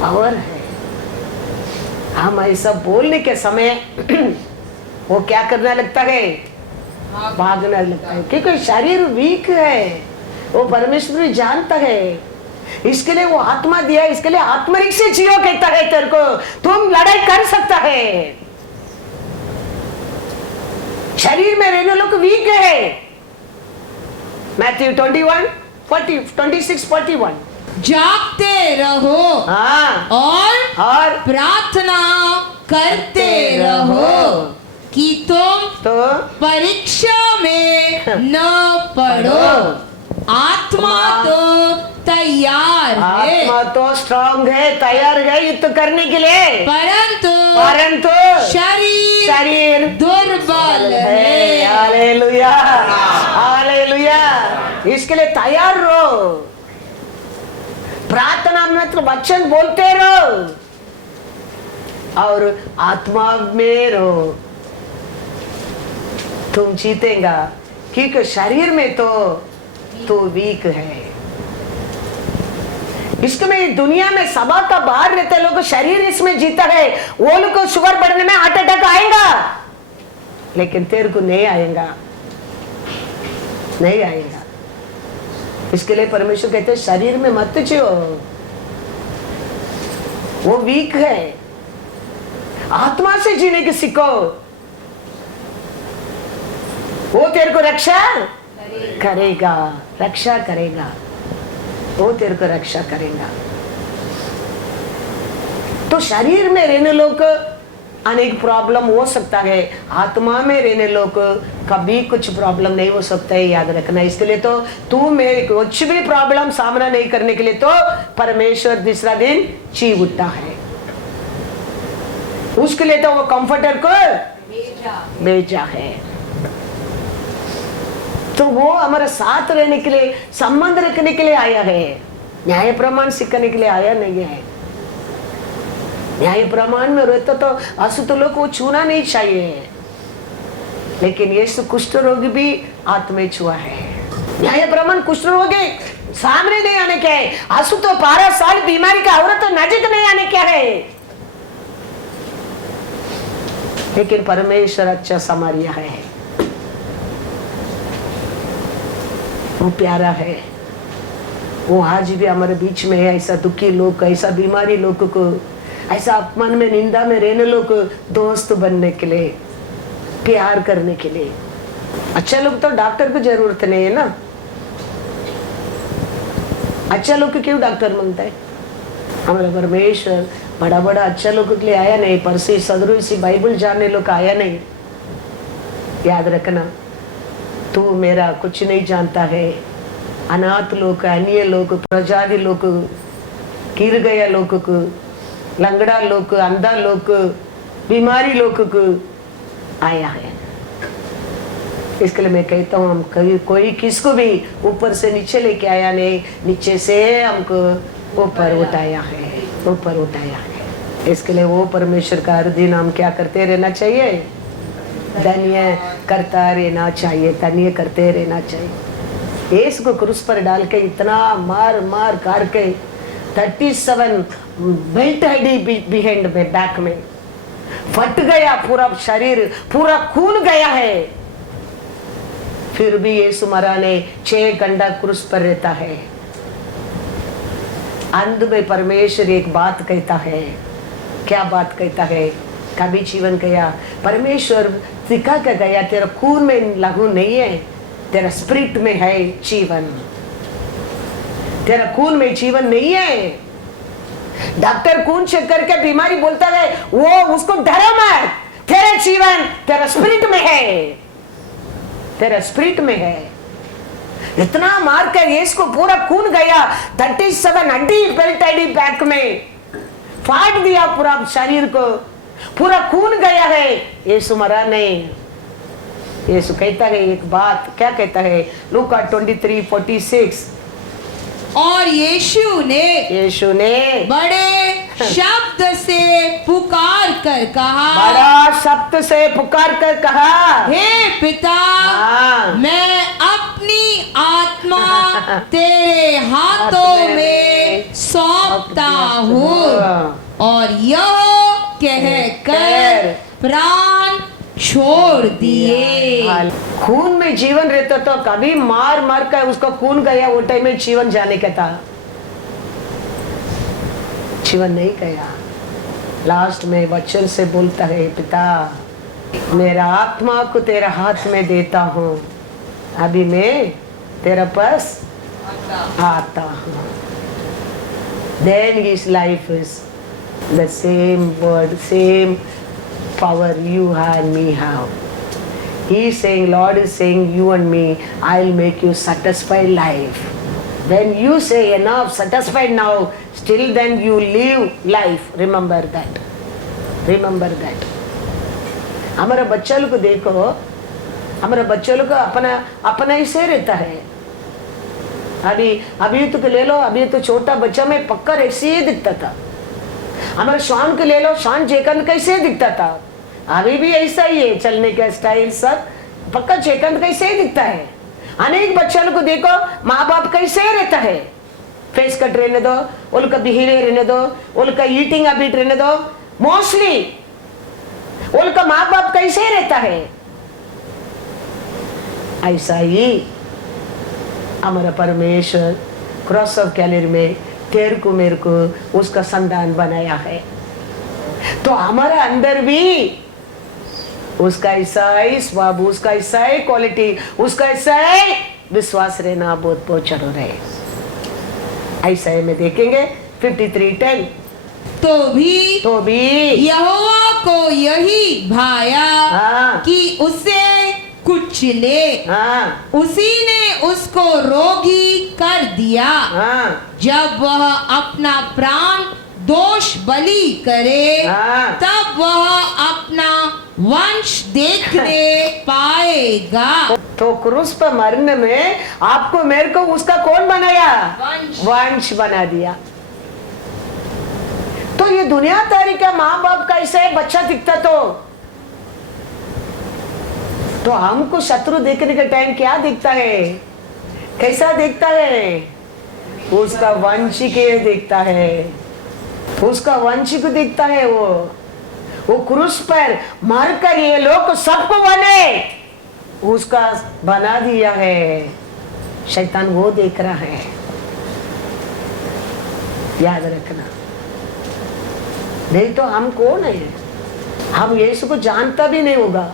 पावर है। हम ऐसा बोलने के समय वो क्या करना लगता है, भागना लगता है, क्योंकि शरीर वीक है। वो परमेश्वर भी जानता है, इसके लिए वो आत्मा दिया, इसके लिए आत्मरिक से जियो कहता है तेरे को। तुम लड़ाई कर सकता है, शरीर में रहने लोग वीक है। मैथ्यू 26:41 जागते रहो हाँ और प्रार्थना करते रहो कि तुम तो परीक्षा में न पड़ो। आत्मा तो तैयार है, आत्मा तो स्ट्रांग है, तैयार है युद्ध करने के लिए, परंतु शरीर दुर्बल है। Hallelujah, hallelujah. इसके लिए तैयार रहो, प्रार्थना में तो वचन बोलते रहो और आत्मा में रहो, तुम जीतेगा। क्योंकि शरीर में तो वीक है। इसमें दुनिया में सभा का बाहर रहते लोग शरीर इसमें जीता है, वो लोग को शुगर बढ़ने में हार्ट अटैक आएगा, लेकिन तेरे को नहीं आएगा, नहीं आएगा। इसके लिए परमेश्वर कहते हैं शरीर में मत जियो, वो वीक है। आत्मा से जीने की सीखो, वो तेरे को रक्षा करेगा, रक्षा करेगा, वो तेरे को रक्षा करेगा। तो शरीर में रहने लोग अनेक प्रॉब्लम हो सकता है, आत्मा में रहने लोग कभी कुछ प्रॉब्लम नहीं हो सकता है, याद रखना। इसके लिए तो तू में कुछ भी प्रॉब्लम सामना नहीं करने के लिए तो परमेश्वर दूसरा दिन जी उठता है, उसके लिए तो वो कंफर्टर को भेजा है। तो वो हमारे साथ रहने के लिए, संबंध रखने के लिए आया है, न्याय प्रमाण सिखाने के लिए आया नहीं है। न्याय प्रमाण में रहता तो अशुद्ध लोग को छूना नहीं चाहिए, लेकिन यीशु कुष्ठ रोग भी आत्मा छुआ है। न्याय प्रमाण कुष्ठ रोग सामने नहीं आने क्या है, अशुद्ध 12 साल बीमारी का औरत तो नजीक नहीं आने क्या है, लेकिन परमेश्वर अच्छा समारिया है, वो प्यारा है, वो आज भी हमारे बीच में है। ऐसा दुखी लोग, ऐसा बीमारी लोग को, ऐसा अपमान में निंदा में रहने लोग दोस्त बनने के लिए, प्यार करने के लिए। अच्छा लोग तो डॉक्टर की जरूरत नहीं है ना, अच्छा लोग को क्यों डॉक्टर मांगता है? हमारा परमेश्वर बड़ा बड़ा अच्छा लोग के लिए आया नहीं, परसी सदरू सी बाइबल जानने लोग आया नहीं। याद रखना, तू मेरा कुछ नहीं जानता है। अनाथ लोग, अन्य लोग, प्रजाति लोग, गिर गया लोग को, लंगड़ा लोग, अंधा लोग, बीमारी लोग को आया है। इसके लिए मैं कहता हूँ, हम कोई किसको भी ऊपर से नीचे लेके आया नहीं, नीचे से हमको ऊपर उठाया है, ऊपर उठाया है। इसके लिए वो परमेश्वर का हर दिन हम क्या करते रहना चाहिए? धन्य करता रहना चाहिए, धन्य करते रहना चाहिए। यीशु को क्रूस पर डाल के इतना मार मार कर के 37 बेल्ट हड्डी बिहाइंड में, बैक में फट गया, पूरा शरीर, पूरा खून गया है, फिर भी यीशु मरा ने 6 घंटा क्रूस पर रहता है। अंत में परमेश्वर एक बात कहता है, क्या बात कहता है? कभी जीवन गया, परमेश्वर सिखा कर गया, तेरा खून में लहू नहीं है, तेरा स्पिरिट में है जीवन, तेरा खून में जीवन नहीं है। डॉक्टर खून चेक करके बीमारी बोलता है, वो उसको डरो मत, तेरा जीवन तेरा स्पिरिट में है, तेरा स्पिरिट में है। इतना मार कर यीशु को पूरा खून गया, 37 हड्डी बेल्ट हड्डी बैक में फाड़ दिया, पूरा शरीर को पूरा खून गया है, यीशु मरा नहीं। यीशु कहता है एक बात, क्या कहता है? लूका 23:46, और यीशु ने बड़े शब्द से पुकार कर कहा, बड़ा शब्द से पुकार कर कहा, हे पिता, मैं अपनी आत्मा तेरे हाथों में सौंपता हूँ। और यह कहकर प्राण छोड़ दिए। खून में जीवन रहता तो कभी मार मार कर उसका खून गया, वो टाइम में जीवन जाने का था, जीवन नहीं गया। लास्ट में वचन से बोलता है, पिता मेरा आत्मा को तेरा हाथ में देता हूँ, अभी मैं तेरा पास आता हूँ. Then his life is the same word, same power you and me have. He is saying, Lord is saying, you and me, I'll make you satisfied life. When you say enough, satisfied now, still then you live life. Remember that. Remember that. हमारे बच्चों को देखो, हमारे बच्चों को अपना अपना ही से रहता है. अभी तो ले लो, अभी तो छोटा बच्चा में पक्का ऐसे ही दिखता था. हमारे शान को ले लो, शान जेकंद कैसे दिखता था, अभी भी ऐसा ही है. चलने का स्टाइल सब पक्का जेकंद कैसे ही दिखता है. अनेक बच्चों को देखो, माँ बाप कैसे रहता है. फेस कट रहने दो, उनका बिहेवियर रहने दो, उनका ईटिंग हैबिट रहने दो, मोस्टली उनका माँ बाप कैसे रहता है. ऐसा ही हमारा परमेश्वर क्रॉस ऑफ कैलरी में तेरे को मेरे को उसका संतान बनाया है. तो हमारा अंदर भी उसका ऐसा ही स्वभाव, उसका ऐसा ही क्वालिटी, उसका ऐसा ही विश्वास रहना बहुत बहुत जरूर है. ऐसा ही में देखेंगे 53:10. तो भी यहोवा को यही भाया हाँ. कि उसे कुचले. हाँ. उसी ने उसको रोगी कर दिया. हाँ. जब वह अपना प्राण दोष बलि करे, हाँ. तब वह अपना वंश देखने पाएगा. तो क्रूस पर मरने में आपको मेरे को उसका कौन बनाया? वंश बना दिया. तो ये दुनियादारी का माँ बाप का ऐसा है, बच्चा दिखता तो हमको शत्रु देखने के टाइम क्या दिखता है, कैसा दिखता है? उसका वंश के दिखता है, उसका वंश को दिखता है. वो क्रूस पर मरकर ये लोग सबको बने उसका बना दिया है. शैतान वो देख रहा है, याद रखना. नहीं तो हम कौन है? हम यीशु को जानता भी नहीं होगा.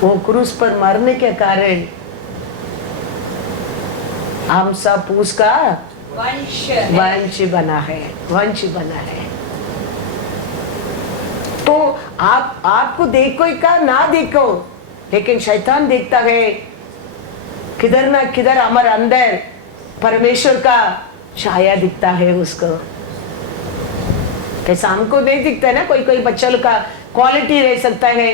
वो क्रूस पर मरने के कारण हम सब उसका वंश बना है, वंश बना है. तो आपको देखो का ना देखो, लेकिन शैतान देखता है किधर ना किधर हमारे अंदर परमेश्वर का छाया दिखता है उसको. कैसा हमको नहीं दिखता है ना. कोई बच्चों का क्वालिटी रह सकता है,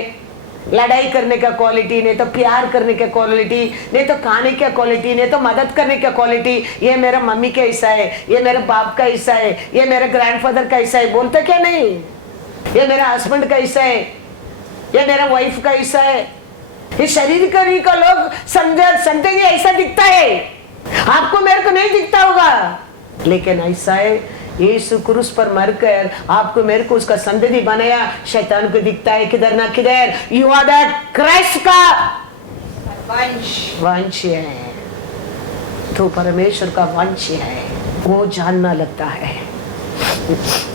लड़ाई करने का क्वालिटी, नहीं तो प्यार करने का क्वालिटी, नहीं तो खाने का क्वालिटी, नहीं तो मदद करने का क्वालिटी. ये मेरा मम्मी का हिस्सा है, ये मेरे बाप का हिस्सा है, ये मेरे ग्रैंडफादर का हिस्सा है. बोलते क्या नहीं? ये मेरा हस्बैंड का हिस्सा है, ये मेरा वाइफ का हिस्सा है. ये शरीर का लोग समझते ऐसा दिखता है, आपको मेरे को नहीं दिखता होगा. लेकिन ऐसा है, यीशु क्रूस पर मरकर आपको मेरे को उसका संतति बनाया. शैतान को दिखता है किधर ना किधर यू आर द क्राइस्ट का वंश है. तो परमेश्वर का वंश है, वो जानना लगता है.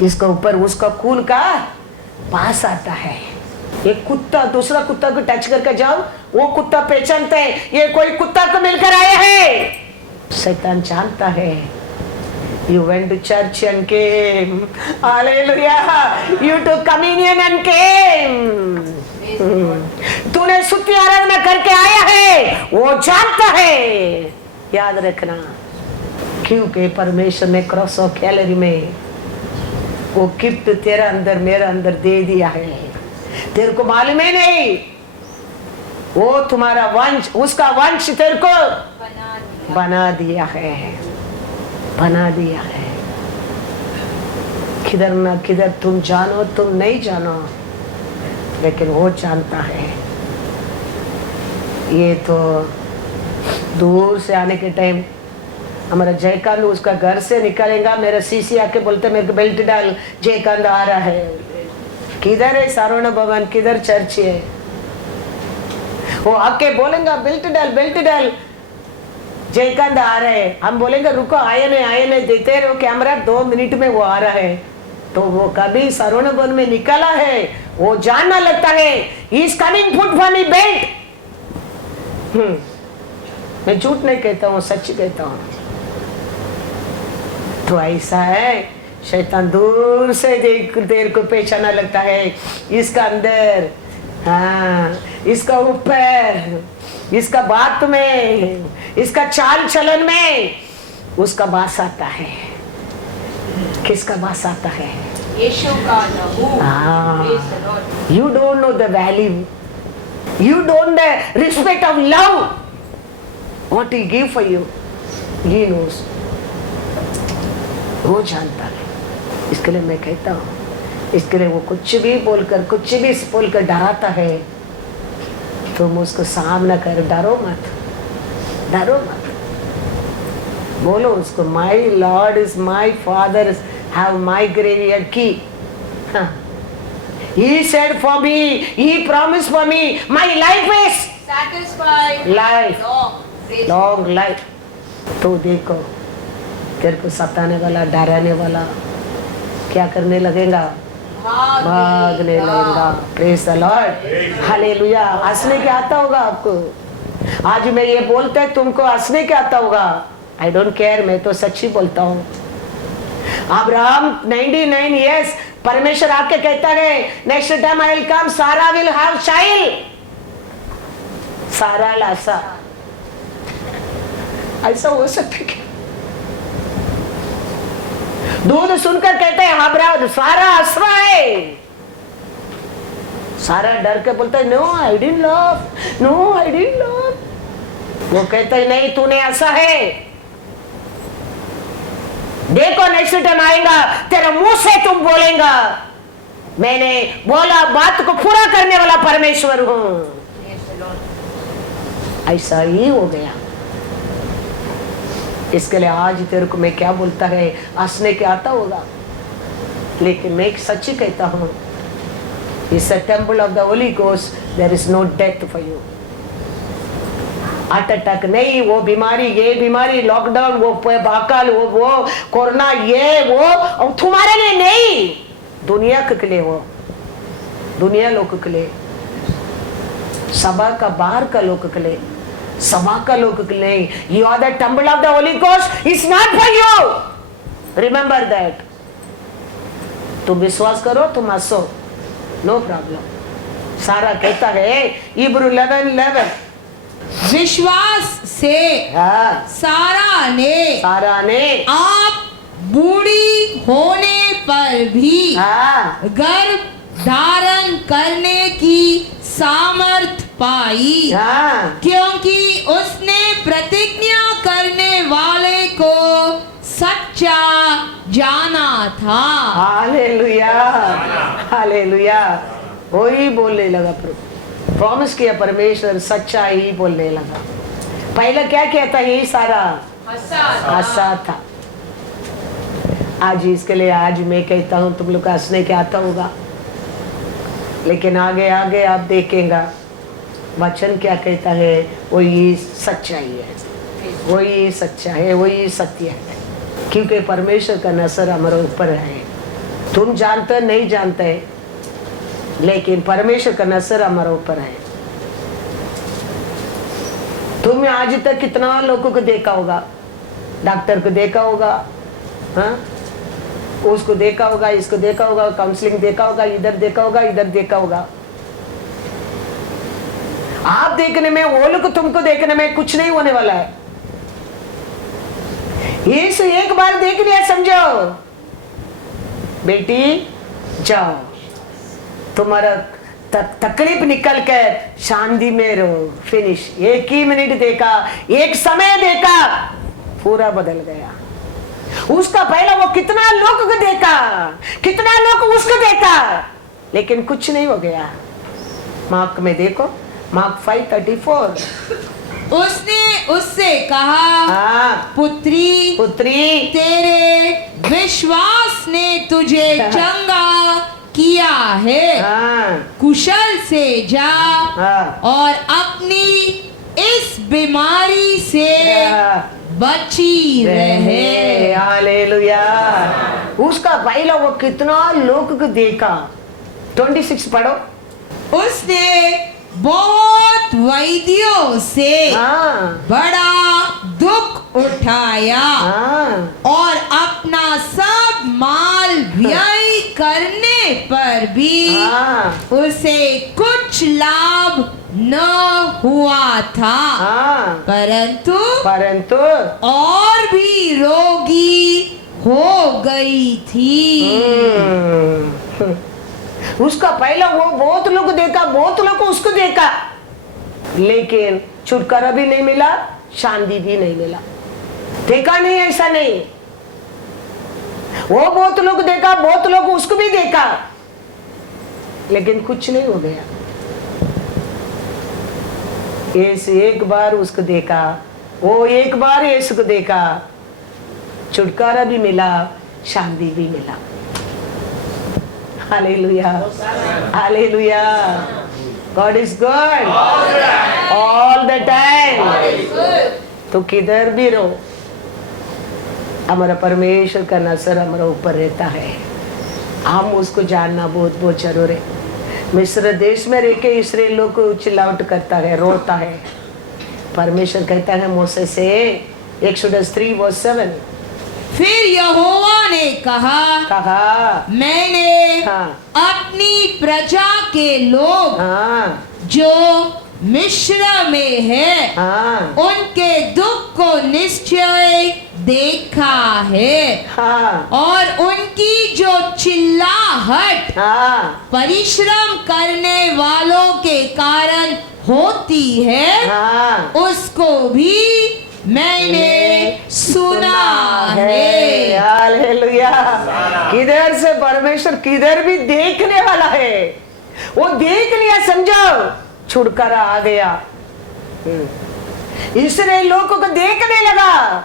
इसका ऊपर उसका खून का पास आता है. एक कुत्ता दूसरा कुत्ता को टच करके जाओ, वो कुत्ता पहचानता है ये कोई कुत्ता को मिलकर आया है. शैतान जानता है. You went to church and came. Hallelujah. You took communion and came. तूने स्तुति आराधना करके आया है, वो जानता है. याद रखना, क्योंकि परमेश्वर ने क्रॉस ऑफ कैलरी में वो गिफ्ट तेरा अंदर मेरा अंदर दे दिया है. तेरे को मालूम है नहीं, वो तुम्हारा वंश, उसका वंश तेरे को बना दिया है, बना दिया है. किधर ना किधर तुम जानो तुम नहीं जानो, लेकिन वो जानता है. ये तो दूर से आने के टाइम हमारा जयकांत उसका घर से निकलेगा, मेरा सीसी आके बोलते मेरे को बेल्ट डाल, जयकांत आ रहा है. किधर है सारोना भवन, किधर चर्च है? वो आके बोलेगा बेल्ट डाल, बेल्ट डाल, जयकांत आ रहे हैं. हम बोलेंगे रुको, आए नहीं, देते रहो कैमरा, 2 मिनट में वो आ रहा है. तो वो कभी सरोना भवन में निकला है, वो जानना लगता है he is coming foot for me belt. मैं झूठ नहीं कहता हूँ, सच कहता हूँ। तो ऐसा है, शैतान दूर से देख तेरे को पहचाना लगता है, इसका अंदर, हाँ, इसका ऊपर, इसका बात में, इसका चाल चलन में उसका बास आता है। किसका बास आता है? यीशु का लहू। Praise the Lord. You don't know the value. You don't the respect of love. What he give for you, he knows. वो जानता है। इसके लिए मैं कहता हूँ, इसके लिए वो कुछ भी बोलकर डराता है, तुम उसको सामना कर, डरो मत। बोलो उसको, my lord is my father, have my ग्रेवियर की। He said for me, he promised for me, my life is Satisfied. life, Long. Praise long life. तो देखो, तेरे को सताने वाला, डराने वाला क्या करने लगेगा? भागने लगेगा। Praise the lord, hallelujah. हंसने के आता होगा आपको। आज मैं ये बोलता है तुमको हंसने के आता होगा, आई डोंट केयर, मैं तो सच्ची बोलता हूँ। अब्राहम 99 years परमेश्वर आके कहता है next time I will come, सारा विल हैव चाइल्ड, सारा लासा। ऐसा हो सकता है क्या? दूध सुनकर कहते हैं अब्राहम, सारा हंस रहा है। सारा डर के बोलता है नो आई डिडंट लव। वो कहता है नहीं, तूने हंसा है। देखो नेक्स्ट टाइम आएगा, तेरे मुंह से तुम बोलेगा मैंने बोला, बात को पूरा करने वाला परमेश्वर हूं। ऐसा ही हो गया। इसके लिए आज तेरे को मैं क्या बोलता है, हंसने के आता होगा, लेकिन मैं एक सच्ची कहता हूं, it's a temple of the holy ghost, there is no death for you. Heart attack नहीं, वो बीमारी, ये बीमारी, लॉकडाउन, वो बाकाल, वो कोरोना, ये वो तुम्हारे लिए नहीं, दुनिया के लिए, वो दुनिया लोग के लिए, सभा का बाहर का लोग के लिए, सभा का लोग के लिए। You are the temple of the holy ghost, it's not for you, remember that. तुम विश्वास करो, तुम हंसो, नो प्रॉब्लम। सारा कहता है इब्रू 11:11, विश्वास से सारा ने आप बूढ़ी होने पर भी गर्भ धारण करने की सामर्थ पाई, क्योंकि उसने प्रतिज्ञा करने वाले को सच्चा जाना था। Hallelujah, hallelujah. वही बोलने लगा, प्रॉमिस किया परमेश्वर, सच्चा ही बोलने लगा। पहले क्या कहता है, यही सारा हंसा था। आज इसके लिए आज मैं कहता हूँ तुम लोग हंसने के आता होगा, लेकिन आगे आगे आप देखेंगे वचन क्या कहता है, वही सच्चाई है, वही सच्चा है, वही सत्य है। क्योंकि परमेश्वर का नजर हमारे ऊपर है। तुम जानते नहीं जानते, लेकिन परमेश्वर का नजर हमारे ऊपर है। तुमने आज तक कितना लोगों को देखा होगा, डॉक्टर को देखा होगा, हाँ, उसको देखा होगा, इसको देखा होगा, काउंसलिंग देखा होगा, इधर देखा होगा, इधर देखा होगा। आप देखने में, वो लोग तुमको देखने में कुछ नहीं होने वाला है। यीशु एक बार देख लिया, समझो बेटी, जाओ, तुम्हारा तकलीफ निकल कर शांति में रहो, फिनिश। एक ही मिनट देखा, एक समय देखा, पूरा बदल गया। उसका पहला वो कितना लोग को देखा, कितना लोग उसको देखा, लेकिन कुछ नहीं हो गया। मार्क में देखो, मार्क 5:34, उसने उससे कहा, पुत्री तेरे विश्वास ने तुझे चंगा किया है, कुशल से जा और अपनी इस बीमारी से बची रहे। हालेलुया। उसका पहला वो कितना लोग को देखा, 26 पढ़ो। उसने बहुत वैद्यों से हाँ बड़ा दुख उठाया हाँ और अपना सब माल व्यय करने पर भी हाँ उसे कुछ लाभ न हुआ था, हाँ, परंतु और भी रोगी हो गई थी। उसका पहला वो बहुत लोग को देखा, बहुत लोग को उसको देखा, लेकिन छुटकारा भी नहीं मिला, शांति भी नहीं मिला। देखा नहीं, ऐसा नहीं। वो बहुत लोग देखा, बहुत लोग उसको भी देखा, लेकिन कुछ नहीं हो गया। यीशु एक बार उसको देखा, वो एक बार यीशु को देखा, छुटकारा भी मिला, शांति भी मिला। Hallelujah, hallelujah. God is good all the time। तो किधर भी रहो, हमारा परमेश्वर का नजर हमारे ऊपर रहता है। हम उसको जानना बहुत बहुत जरूर है। मिस्र देश में रह के इस्राएल लोग को चिल्लावट करता है, रोता है। परमेश्वर कहता है मूसा से, एक्सोडस 3:7, फिर यहोवा ने कहा मैंने अपनी प्रजा के लोग जो मिस्र में है उनके दुख को निश्चय देखा है और उनकी जो चिल्लाहट परिश्रम करने वालों के कारण होती है उसको भी मैंने सुना है। हालेलुया। किधर से परमेश्वर किधर भी देखने वाला है। वो देख लिया, समझो छुटकारा आ गया। इस्राएल लोगों को देखने लगा,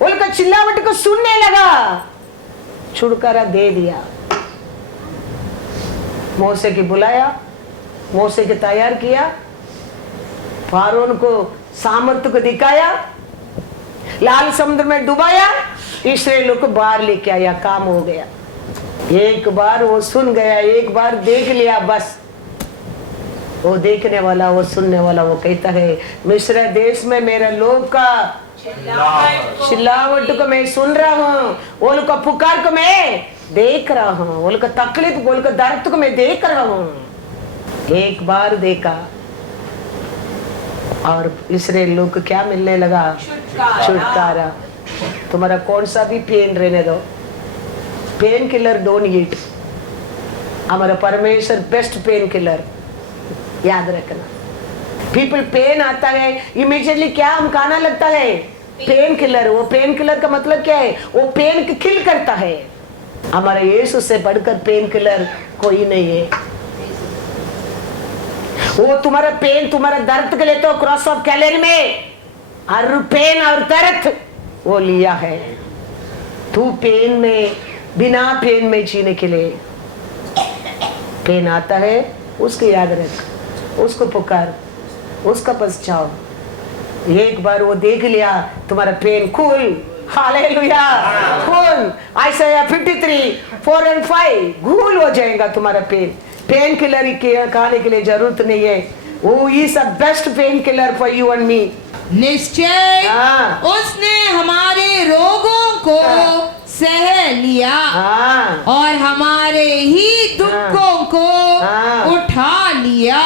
उनका चिल्लावट को सुनने लगा, छुटकारा दे दिया। मूसा की बुलाया, मूसा के तैयार किया, फारोन को सामर्थ्य को दिखाया, लाल समुद्र में डुबाया, इस्राएलियों को बाहर लेके आया, काम हो गया। एक बार वो सुन गया, एक बार देख लिया, बस। वो देखने वाला, वो सुनने वाला, वो कहता है मिस्र देश में मेरे लोग का चिल्लावट को मैं सुन रहा हूँ, उनका पुकार को मैं देख रहा हूँ, उनका तकलीफ, उनका दर्द को मैं देख रहा हूँ। एक बार देखा और इस्राएल लोग को क्या मिलने लगा? छुटकारा। तुम्हारा कौन सा भी पेन रहने दो, पेन किलर डोंट ईट। हमारा परमेश्वर बेस्ट पेन किलर, याद रखना। पीपल पेन आता है इमीडिएटली क्या हम खाना लगता है? Pain killer. वो पेन किलर का मतलब क्या है? वो पेन को किल करता है। हमारा यीशु से बढ़कर पेन किलर कोई नहीं है। वो तुम्हारा पेन, तुम्हारा दर्द के लिए तो क्रॉस ऑफ कैलरी में हर पेन और दर्द वो लिया है। तू पेन में, बिना पेन में जीने के लिए, पेन आता है उसको याद रख, उसको पुकार, उसका पास जाओ। एक बार वो देख लिया तुम्हारा पेन कूल, हालेलुया, कूल। आइसाया 53:4 और 5 कूल हो जाएगा तुम्हारा पेन। पेन किलर खाने के लिए जरूरत नहीं है। वो is a best pain killer for you and मी। निश्चय उसने हमारे रोगों को सह लिया और हमारे ही दुखों को उठा लिया।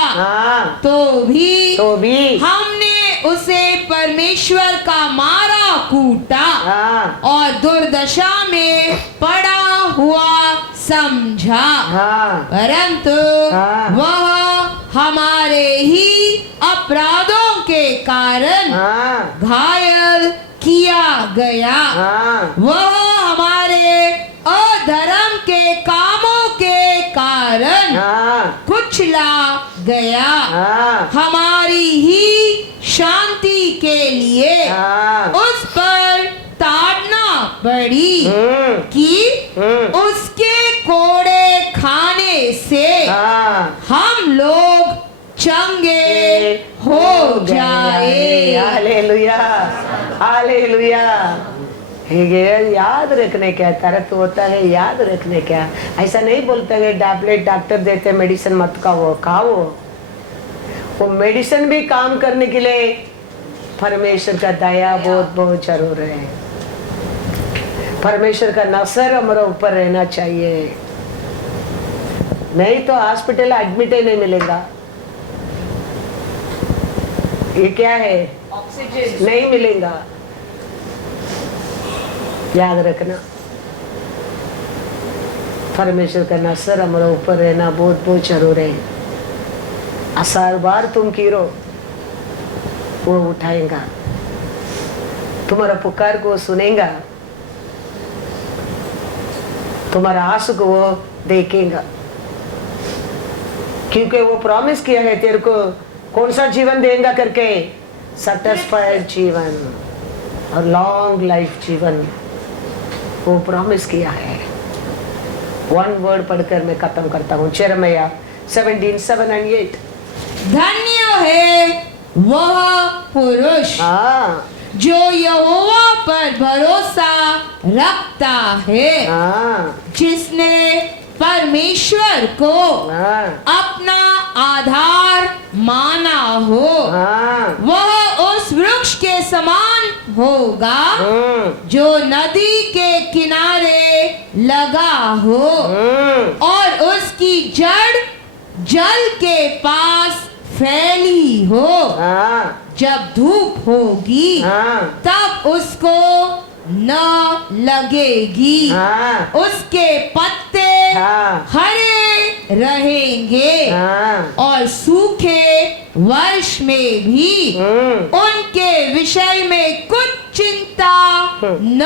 तो भी हमने उसे परमेश्वर का मारा कूटा और दुर्दशा में पड़ा हुआ समझा, परंतु वह हमारे ही अपराधों के कारण घायल किया गया। वह हमारे अधर्म के कामों के कारण कुचला गया। हमारी ही शांति के लिए उस पर ताड़ना पड़ी कि उसके कोड़े खाने से हम लोग चंगे हो जाए। Hallelujah, hallelujah. ये याद रखने क्या तरत होता है, याद रखने क्या। ऐसा नहीं बोलता है टैबलेट डॉक्टर देते मेडिसिन मत खाओ। वो मेडिसिन भी काम करने के लिए परमेश्वर का दया बहुत बहुत जरूर है। परमेश्वर का नजर हमारे ऊपर रहना चाहिए, नहीं तो हॉस्पिटल एडमिट ही नहीं मिलेगा। ये क्या है, ऑक्सीजन नहीं मिलेगा। याद रखना परमेश्वर का नजर हमारे ऊपर रहना बहुत बहुत जरूर है। असार बार तुम कीरो वो उठाएगा, तुम्हारा पुकार को सुनेगा, तुम्हारा आंसू को वो देखेगा, क्योंकि वो प्रॉमिस किया है तेरे को कौन सा जीवन देगा करके, सैटिस्फाइड जीवन और लॉन्ग लाइफ जीवन वो प्रॉमिस किया है। वन वर्ड पढ़कर मैं खत्म करता हूँ, यिर्मयाह 17:7-8। धन्य है वह पुरुष हाँ जो यहोवा पर भरोसा रखता है, हाँ जिसने परमेश्वर को हाँ अपना आधार माना हो। हाँ वह उस वृक्ष के समान होगा जो नदी के किनारे लगा हो और उसकी जड़ जल के पास फैली हो। हाँ जब धूप होगी हाँ तब उसको न लगेगी, हाँ उसके पत्ते हाँ हरे रहेंगे हाँ और सूखे वर्ष में भी उनके विषय में कुछ चिंता न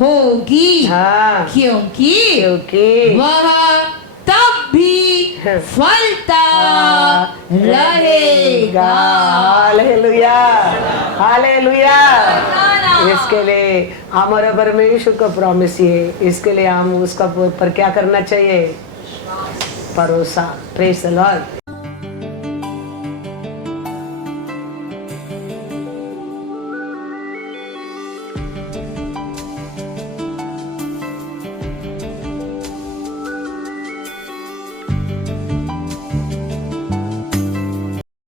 होगी, हाँ क्योंकि क्योंकि वह तब भी फलता रहेगा। Hallelujah hallelujah. इसके लिए हमारा परमेश्वर का प्रॉमिस ये, इसके लिए हम उसका पर क्या करना चाहिए, भरोसा। Praise the Lord.